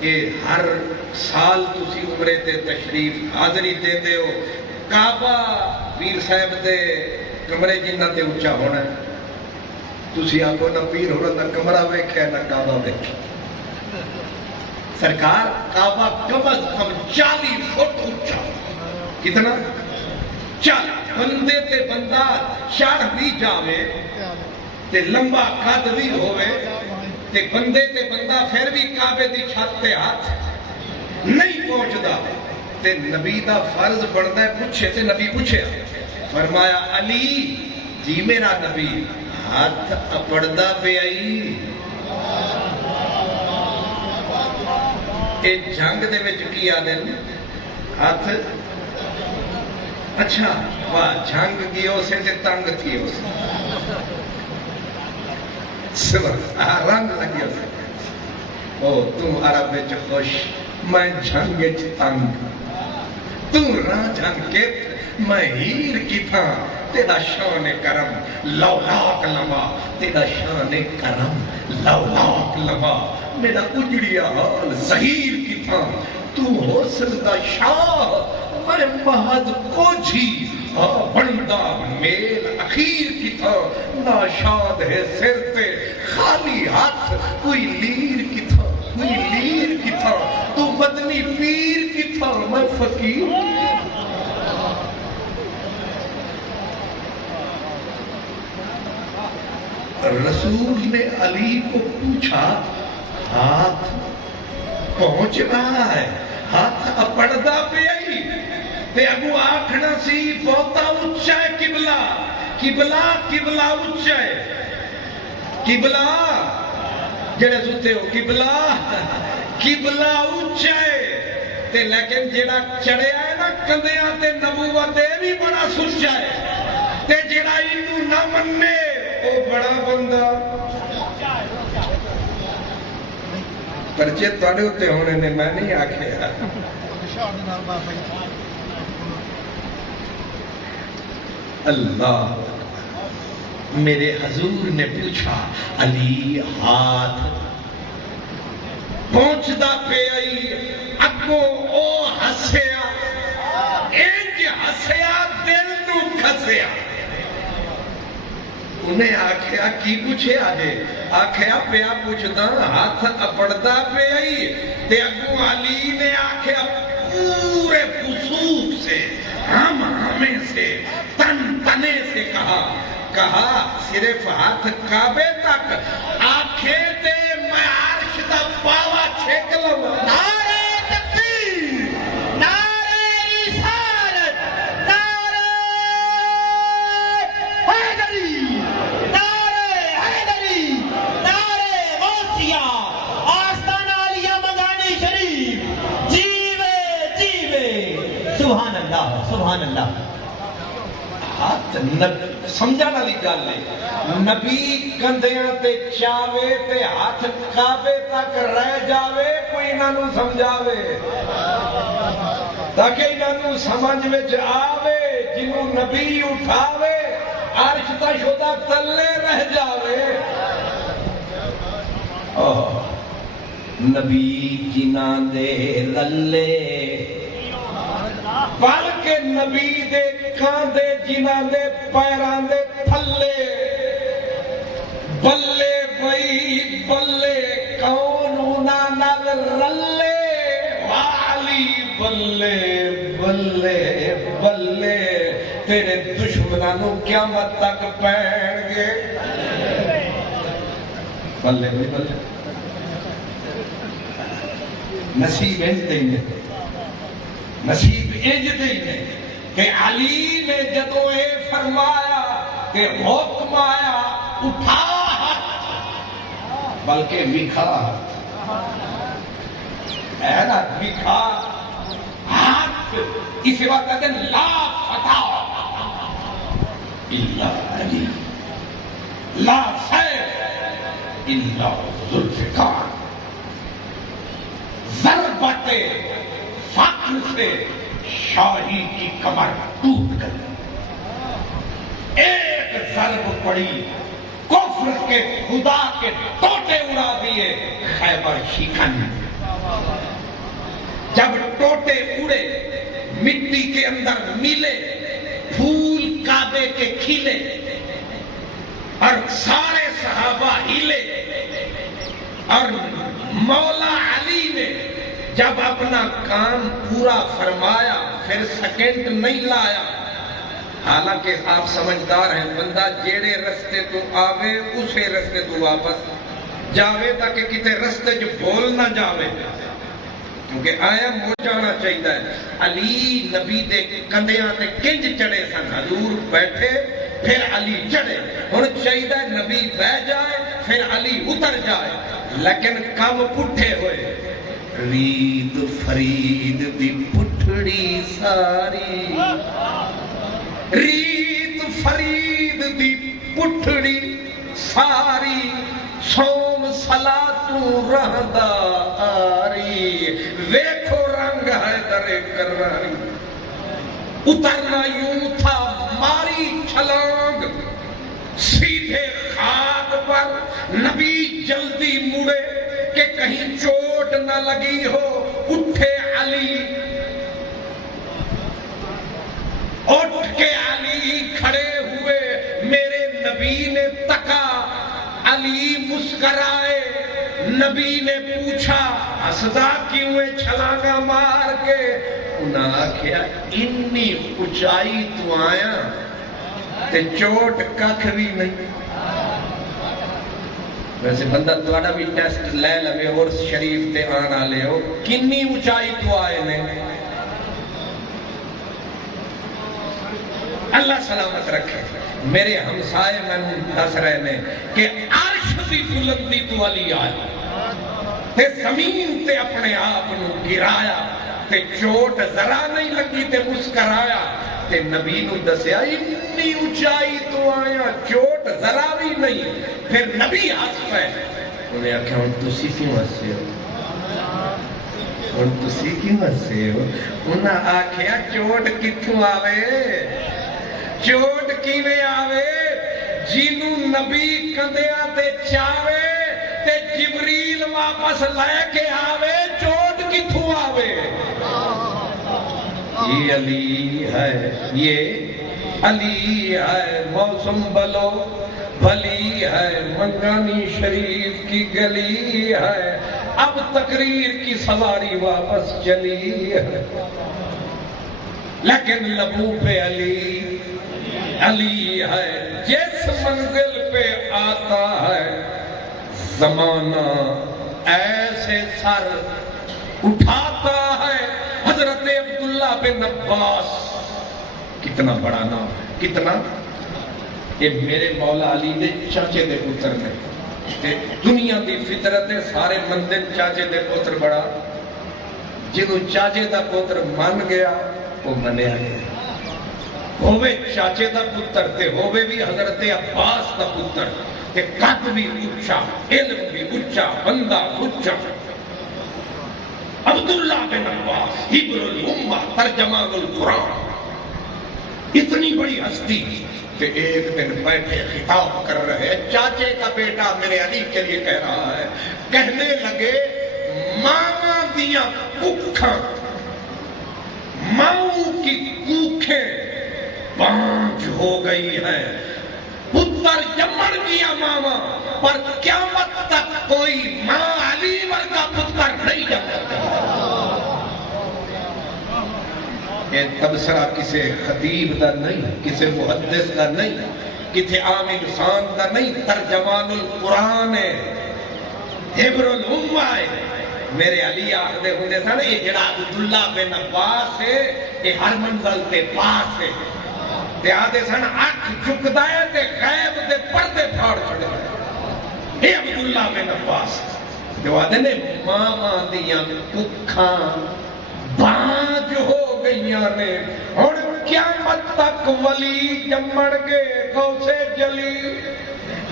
کہ ہر سال تسی عمرے تے تشریف حاضری دے دے ہو کعبہ پیر صاحب دے کمرے جنہ تے اونچا ہونا ہے تسی آکو نہ پیر ہونا نہ کمرہ ویکھے نہ کعبہ ویکھے سرکار کعبہ کم از کم 40 فٹ اونچا کتنا 40 بندے تے بندہ چڑھ بھی جاوے تے لمبا قد بھی ہوئے تے بندے تے بندہ پھر بھی کعبے دی چھت تے ہاتھ نہیں پہنچدا تے نبی دا فرض بندا ہے پوچھے تے نبی پوچھے فرمایا علی جی میرا نبی ہاتھ اپڑدا پہ آئی اے جنگ دے وچ کی آدن ہاتھ اچھا واہ جنگ گیو سے تے تنگ تھی ہو سے رنگ لگی ہو سے او تم عرب وچ خوش میں جنگ وچ تنگ تم راہ جنگ کے میں ہیر کی تھا تیرا شان کرم لولاک لما تیرا شان کرم لولاک لما میرا اجڑیا حال زہیر کی تھا تو حسن دا شاہ میں محض کوجھی بندہ میل اخیر کی تھا ناشاد ہے سر تے خالی ہاتھ کوئی لیر کی تھا کوئی لیر کی تھا تو مدنی پیر کی تھا میں فقیر رسول نے علی کو پوچھا ہاتھ پہنچ رہا ہے ہاتھ اپڑدا پہ آئی تے اگو آکھنا سی بہتا اچھا ہے قبلہ قبلہ قبلہ اچھا ہے قبلہ جڑے سوتے ہو قبلہ قبلہ اچھا ہے تے لیکن جڑا چڑھے آئے نا کندیاں تے نبوت دے بھی بڑا سچا ہے تے جڑا انہوں نہ مننے او بڑا بندہ پرچے توڑے ہوتے ہونے نے میں نہیں آکھے اللہ میرے حضور نے پوچھا علی ہاتھ پہنچدا پہ آئی اگو او ہسیا انج ہسیا دل نو کھسیا انہیں آکھیا کی پوچھے آجے آکھیا پیا پوچھدا ہاتھ اپڑدا پہ آئی تے اگو علی نے آکھیا پورے خصوص سے ہم ہمیں سے تن تنے سے کہا صرف ہاتھ کعبے تک آنکھیں تے میں عرش دا پاوا چھک لوں نعرہ تکبیر نعرہ رسالت نعرہ حیدری نعرہ حیدری نعرہ غوثیہ آستانہ علیہ مگانی شریف جیوے جیوے سبحان اللہ سبحان اللہ ہاتھ سمجھا نہ لی گل لے نبی کندیاں تے چاوے تے ہاتھ کعبے تک رہ جاوے کوئی نہ نو سمجھاوے تاکہ نہ نو سمجھ وچ آوے جنوں نبی اٹھاوے عرش تا شدہ تلے رہ جاوے نبی جناں دے للے بلکہ نبی دے کاندے جنہاں دے پیراں دے تھلے بلے بئی بلے کون انہاں نال رلے والی بلے بلے بلے تیرے دشمناں نو قیامت تک پین گے بلے بھائی بلے نصیب انج دے نصیب انج دے کہ علی نے جدو اے فرمایا کہ حکم آیا اٹھا ہاتھ بلکہ بکھا ہے نا بکھا ہاتھ اسی وقت کہتے ہیں لا فتح الا علی لا سیف الا ذوالفقار ضربت فخر سے شاہی کی کمر ٹوٹ گئی ایک ضرب پڑی کفر کے خدا کے ٹوٹے اڑا دیے خیبر شیکن جب ٹوٹے اڑے مٹی کے اندر ملے پھول کعبے کے کھلے اور سارے صحابہ ہلے اور مولا علی نے جب اپنا کام پورا فرمایا پھر سیکنڈ نہیں لایا حالانکہ آپ سمجھدار ہیں بندہ جیڑے رستے تو آوے اسے رستے تو واپس جاوے تاکہ کتے رستے جو بھول نہ جاوے کیونکہ آیا مڑ جانا چاہیے علی نبی دے کندیاں تے کنج چڑھے سن حضور بیٹھے پھر علی چڑھے ہن چاہیے نبی بہ جائے پھر علی اتر جائے لیکن کم پٹھے ہوئے رید فرید دی پٹھڑی ساری ریت فرید دی پٹھڑی ساری سوم سلاتوں رہدا آری ویکھو رنگ ہے در کراری اترنا یوں تھا ماری چھلانگ سیدھے خاک پر نبی جلدی مڑے کہ کہیں چوٹ نہ لگی ہو اٹھے علی اٹھ کے علی کھڑے ہوئے میرے نبی نے تکا علی مسکرائے نبی نے پوچھا ہسدا کیوں ہے چھلانگا مار کے انہاں آکھیا انی اونچائی تو آیا تے چوٹ ککھ بھی نہیں ویسے بندہ تھوڑا بھی ٹیسٹ لے لوے اور شریف تے آنا لے ہو کنی اونچائی تو آئے نے اللہ سلامت رکھے میرے ہمسائے میں دس رہے نے کہ عرش دی بلندی تو علی آئی تے زمین تے اپنے آپ نو گرایا تے چوٹ ذرا نہیں لگی تے مسکرایا تے نبی نو دسیا اتنی اونچائی تو آیا چوٹ ذرا بھی نہیں پھر نبی ہنس پے انہیں آکھیا ہن تسی کیوں ہنسے ہو ہن تسی کیوں ہنسے ہو انہاں آکھیا چوٹ کتھوں آوے چوٹ کیویں آوے جینوں نبی کندیاں تے چاوے تے جبریل واپس لے کے آوے چوٹ کتھوں آوے یہ علی ہے یہ علی ہے موسم بلو بھلی ہے منگانی شریف کی گلی ہے اب تقریر کی سواری واپس چلی ہے لیکن لبوں پہ علی علی ہے جس منزل پہ آتا ہے زمانہ ایسے سر اٹھاتا ہے حضرت عبداللہ بن عباس کتنا بڑا نام کتنا یہ میرے مولا علی دے چاچے دے پتر نے تے دنیا دی فطرت ہے سارے مندر چاچے دے پتر بڑا جنہوں چاچے دا پتر مان گیا وہ منیا گیا ہووے چاچے دا پتر تے ہووے بھی حضرت عباس دا پتر کہ قد بھی اچھا علم بھی اچھا بندہ اچھا عبداللہ بن عباس حبر الامہ ترجمان القرآن اتنی بڑی ہستی کہ ایک دن بیٹھے خطاب کر رہے چاچے کا بیٹا میرے علی کے لیے کہہ رہا ہے کہنے لگے ماما دیا ککھاں ماؤں کی کوکھیں پانچ ہو گئی ہیں، پتر جمن گیا ماما، پر قیامت تک کوئی ماں علی ورگا پتر نہیں جمتا۔ یہ تبصرہ کسے خطیب دا نہیں، کسے محدث دا نہیں، کسے عام انسان دا نہیں، ترجمان القرآن ہے، حبر الامہ ہے۔ میرے علی آخدے ہوندے سن یہ جڑا عبداللہ بن عباس ہے یہ ہر منزل تے پاس ہے، تے آدھے سن اکھ چکدا ہے تے غیب دے پردے پھاڑ چھڑے ہیں، یہ عبداللہ بن عباس جو آدھے نے ماما دیاں ککھاں بانج ہو گئیاں نے، اور قیامت تک ولی جمڑ گے، غوث جلی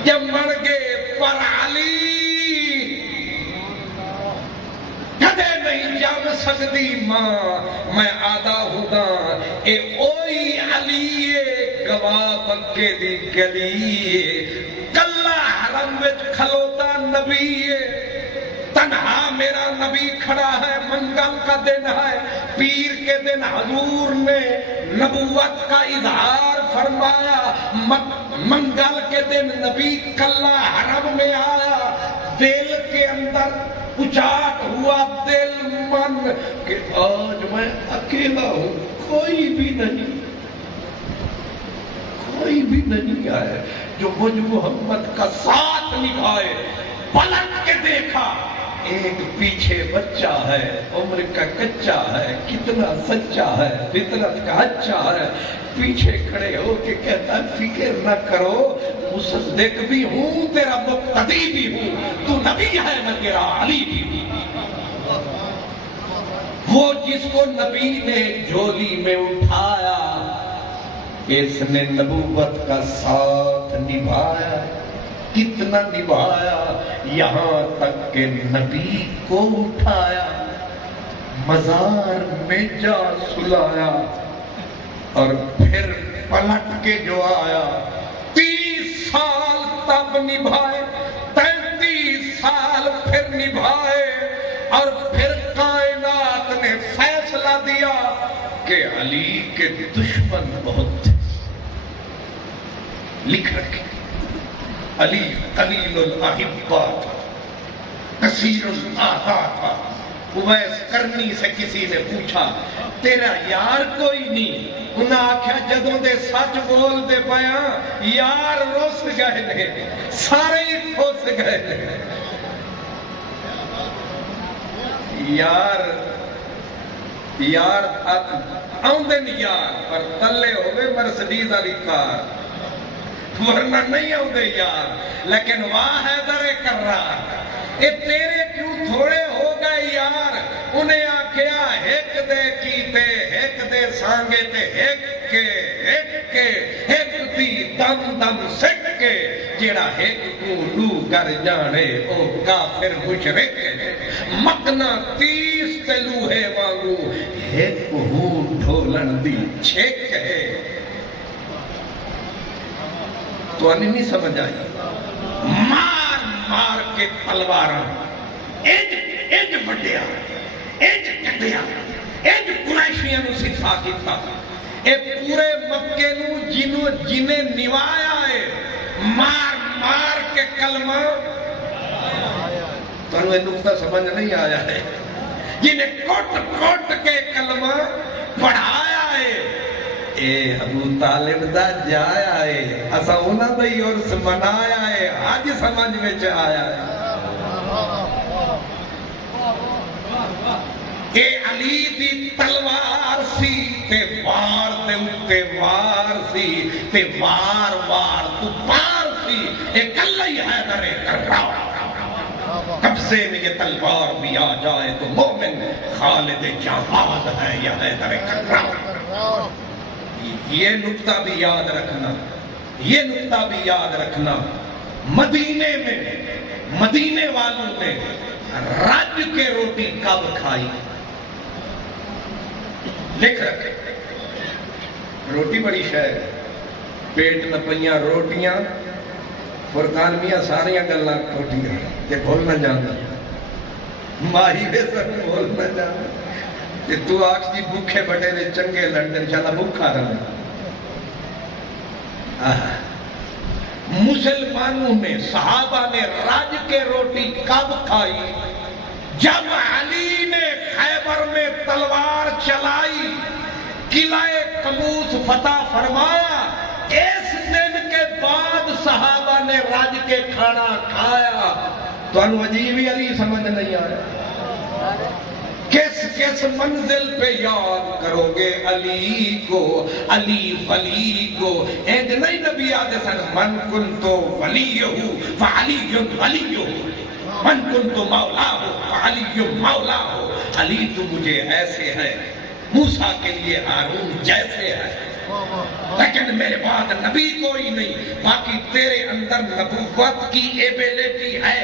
جمڑ گے، پر علی کدے نہیں جم سکتی ماں۔ میں آدھا ہوگا اے اوئی علی گواہ بکے دی گلی، کلا حرم وچ کھلوتا نبی، تنہا میرا نبی کھڑا ہے، منگل کا دن ہے، پیر کے دن حضور نے نبوت کا اظہار فرمایا، منگل کے دن نبی کلا حرم میں آیا، دل کے اندر اچاٹ ہوا دل من کہ آج میں اکیلا ہوں، کوئی بھی نہیں آئے جو مجھ محمد کا ساتھ نبھائے۔ پلٹ کے دیکھا ایک پیچھے بچہ ہے، عمر کا کچا ہے، کتنا سچا ہے، فطرت کا اچھا ہے، پیچھے کھڑے ہو کے کہتا ہے فکر نہ کرو، مصدق بھی ہوں، تیرا مقتدی بھی ہوں، تو نبی ہے میں تیرا علی بھی ہوں۔ وہ جس کو نبی نے جھولی میں اٹھایا، اس نے نبوت کا ساتھ نبھایا، کتنا نبھایا، یہاں تک کہ نبی کو اٹھایا، مزار میں جا سلایا، اور پھر پلٹ کے جو آیا، 30 سال تب نبھائے، 33 سال پھر نبھائے، اور پھر کائنات نے فیصلہ دیا کہ علی کے دشمن بہت تھے۔ لکھ رکھے علی قلیل الاحبا تھا، کثیر الاعداء تھا۔ اویس کرنی سے کسی نے پوچھا تیرا یار کوئی نہیں؟ انہاں آکھیا جدوں دے سچ بول دے پیاں یار رس گئے نے، سارے ہی کھس گئے نے۔ یار آؤندے نہیں یار، پر تلے ہوئے مرسڈیز والی کار، ورنہ نہیں آؤندے یار۔ لیکن واہ حیدر کرار، اے تیرے کیوں تھوڑے ہو گئے یار؟ انہیں آکھیا ہک دے کیتے ہک دے سانگے تے ہک دی دم دم سٹ کے، جیڑا ہک کو لو کر جانے او کافر مشرک، مکنا 30 تے لوہے وانگو ہک ہوں ڈھولن دی چھک ہے۔ تو انہیں نہیں سمجھ آئی، مار مار کے تلواراں انج بڑھیا، انج کٹیا، انج قریشیاں نو صفا کیتا، اے پورے مکے نو جنہیں نوایا ہے، مار مار کے کلمہ، تو انہیں نقطہ سمجھ نہیں آیا ہے، جنہیں کٹ کے کلمہ پڑھایا ہے۔ اے ابو طالب دا جایا ہے، اسا انہاں دا ہی عرس منایا ہے، آج سمجھ میں آیا ہے۔ اے علی دی تلوار سی تے وار دے اتے وار سی تے وار وار تو پار سی، اے کلہ ہی حیدر کرار، قبضے میں یہ تلوار بھی آ جائے تو مومن خالد جہاد ہے یا حیدر کرار۔ یہ نکتہ بھی یاد رکھنا، یہ نکتہ بھی یاد رکھنا، مدینے میں مدینے والوں نے رج کے روٹی کب کھائی؟ لکھ رکھے، روٹی بڑی شاید پیٹ نہ پئیاں روٹیاں، فرقان میاں ساریاں گلاں کھوٹیاں تے بھول نہ جانا، ماہی بے سر بھول نہ جانا، تے تو آکھ جی بھوکے بٹے نے چنگے لڑتے انشاءاللہ بھوکا رہے. مسلمانوں نے صحابہ نے راج کے روٹی کب کھائی؟ جب علی نے خیبر میں تلوار چلائی، قلعہ قموس فتح فرمایا، اس دن کے بعد صحابہ نے راج کے کھانا کھایا. تو انو عجیب ہی علی سمجھ نہیں آیا. کس کس منزل پہ یاد کرو گے علی کو، علی ولی کو؟ اینج نہیں نبی آدھے سن من کنتو ولیہو فعلی ولیہو، من کنتو مولاہو فعلی مولاہو. علی تو مجھے ایسے ہے، موسیٰ کے لیے ہارون جیسے ہے، لیکن میرے بعد نبی کوئی نہیں. باقی تیرے اندر نبوت کی ایبیلٹی ہے،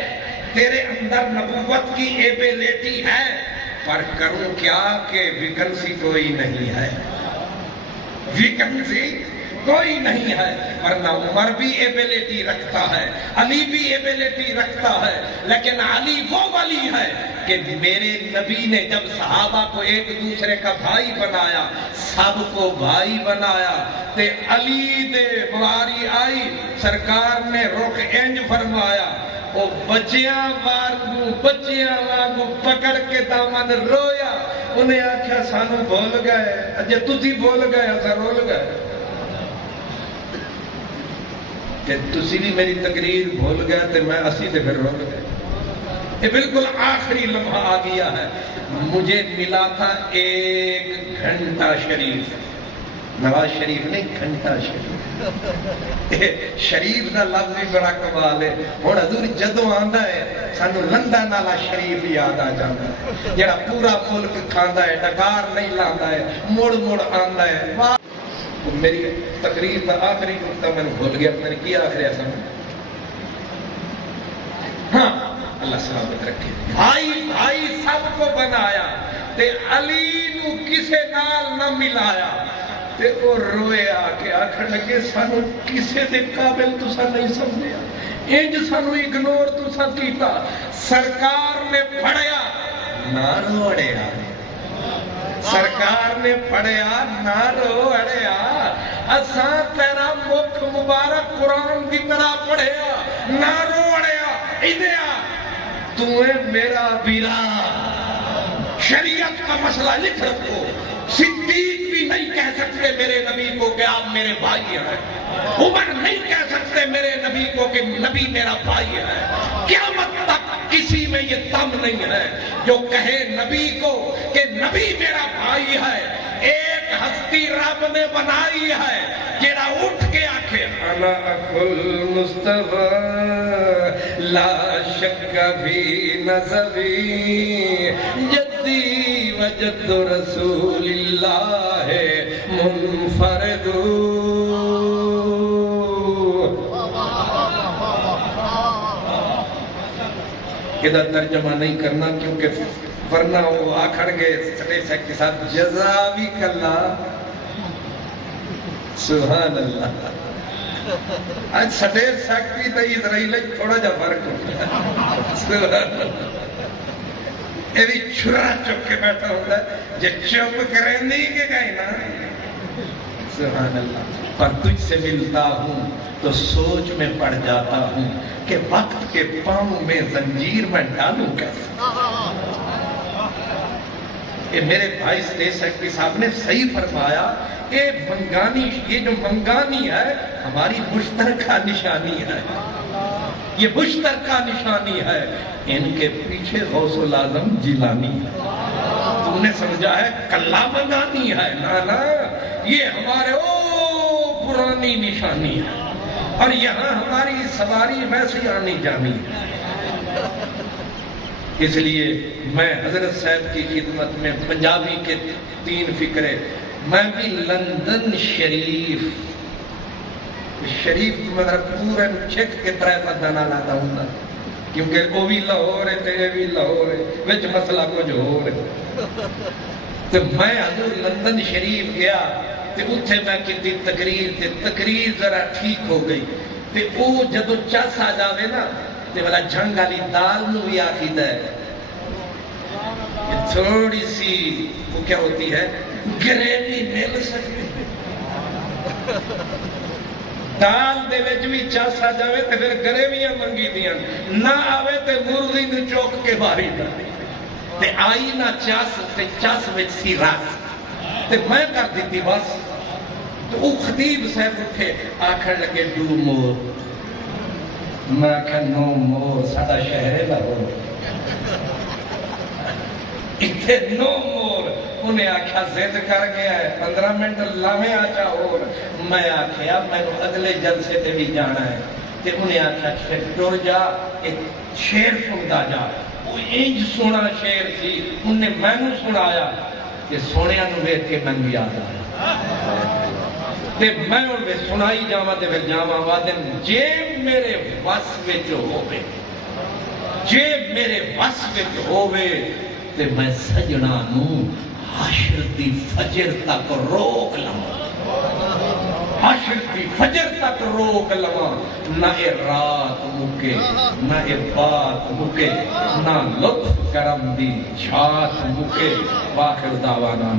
تیرے اندر نبوت کی ایبیلٹی ہے، پر کروں کیا کہ ویکنسی کوئی نہیں ہے، ویکنسی کوئی نہیں ہے. ورنہ عمر بھی ایبیلٹی رکھتا ہے، علی بھی ایبیلٹی رکھتا ہے، لیکن علی وہ ولی ہے کہ میرے نبی نے جب صحابہ کو ایک دوسرے کا بھائی بنایا، سب کو بھائی بنایا، تے علی دے باری آئی، سرکار نے رخ انج فرمایا، وہ بچیاں وانگو پکڑ کے دامن رویا. انہیں آکھیا سانو بھول گئے، اجے تسی بھول گئے اسا رول گئے. کہ تسی بھی میری تقریر بھول گئے تے میں اسی تے پھر رول گئے. یہ بالکل آخری لمحہ آ گیا ہے. مجھے ملا تھا 1 گھنٹہ شریف، نواز شریف نہیں، گھنٹہ شریف. شریف دا لفظ بھی بڑا کمال ہے. ہن حضور جدوں آندا ہے سانو لندن والا شریف یاد آ جاندا ہے، جڑا پورا ملک کھاندا ہے، ڈکار نہیں لاندا ہے، مڑ مڑ آندا ہے. میری تقریر کا آخری نقطہ میں نے بھول گیا، میں نے کیا آخری ایسا. ہاں اللہ سلامت رکھے. بھائی سب کو بنایا تے علی نو کسے نال نہ ملایا، تے وہ روئے آ کے آکھن لگے سانو کسے دے قابل تسا نہیں سمجھیا، انج سانو اگنور تسا کیتا. سرکار نے پڑھیا نہ روڑیا، سرکار نے پڑھیا نہ روڑیا. اساں تیرا مکھ مبارک قرآن کی طرح پڑھیا نہ روڑیا. ادھیا تو میرا بیرا، شریعت کا مسئلہ لکھ رکھو. صدیق بھی نہیں کہہ سکتے میرے نبی کو کہ آپ میرے بھائی ہیں، عمر نہیں کہہ سکتے میرے نبی کو کہ نبی میرا بھائی ہے. قیامت تک کسی میں یہ دم نہیں ہے جو کہے نبی کو کہ نبی میرا بھائی ہے. ایک ہستی رب نے بنائی ہے جڑا اٹھ کے آکھے انا اکل مصطفی لا شک فی نسبی جدی وجد رسول اللہ منفرد. ادھا ترجمہ نہیں کرنا کیونکہ ورنہ وہ آکھڑ گئے سٹے سیک کے ساتھ جزا بھی کلا. سبحان اللہ. آج سٹے سیکٹری تا اسرائیل تھوڑا جا فرق ہوتا. سبحان اللہ. یہ بھی چھرا چک کے بیٹھا ہوتا ہے جو چپ کریں نہیں کہ کہیں نا. سبحان اللہ. پر تجھ سے ملتا ہوں تو سوچ میں پڑ جاتا ہوں کہ وقت کے پاؤں میں زنجیر میں ڈالوں کیسے. کہ میرے بھائی اسٹیٹ سیکرٹری صاحب نے صحیح فرمایا کہ منگانی، یہ جو منگانی ہے ہماری مشترکہ نشانی ہے، یہ مشترکہ نشانی ہے. ان کے پیچھے غوث العظم جیلانی ہے. تم نے سمجھا ہے کلا منگانی ہے؟ نا یہ ہمارے پرانی نشانی ہے، اور یہاں ہماری سواری ویسی آنی جانی ہے. اس لیے میں حضرت صاحب کی خدمت میں پنجابی کے 3 فکرے. میں بھی لندن شریف مطلب پورے چھک کے 3 پدہ نہ لاتا ہوں نا، کیونکہ وہ بھی لاہور ہے تے بھی لاہور ہے، وچ مسئلہ کچھ ہو رہے. تو میں حضور لندن شریف گیا تے اتھے میں کی تقریر ذرا ٹھیک ہو گئی. تے وہ جدو چس آ جاوے نا تے والا جھنگ والی دال نو بھی آکھیدا ہے تھوڑی سی وہ کیا ہوتی ہے گریوی مل سکتی دال دے وچ بھی چس آ جاوے تے پھر گریویاں منگی دیاں نہ آوے تے مرغی نو چوک کے باری کرنی تے آئی نہ چس تے چس وچ سی رس تے میں کر دیتی بس تو وہ خطیب صاحب اٹھے آکھن لگے ڈو مور میں آکھا نو مور ساڈا شہر ہے لاہور اتنے نو مور انہیں آکھا زد کر گیا ہے 15 منٹ لاویں آچا اور میں آکھیا میں اگلے جلسے تے بھی جانا ہے تے انہیں آکھا پھر ٹر جا ایک شعر سندا جا وہ انج سونا شعر سی انہیں میں نو سنایا کہ سونیاں نو ویکھ کے من یاد آیا تے میں انہیں سنائی جاواں تے پھر جاواں وادن جے میرے وس وچ ہووے جے میرے وس وچ ہووے تے میں سجنا نو حشر دی فجر تک روک لواں حشر دی فجر تک روک لواں نہ اے رات مکے نہ اے بات مکے نہ لطف کرم دی چھات مکے واخر دعوانا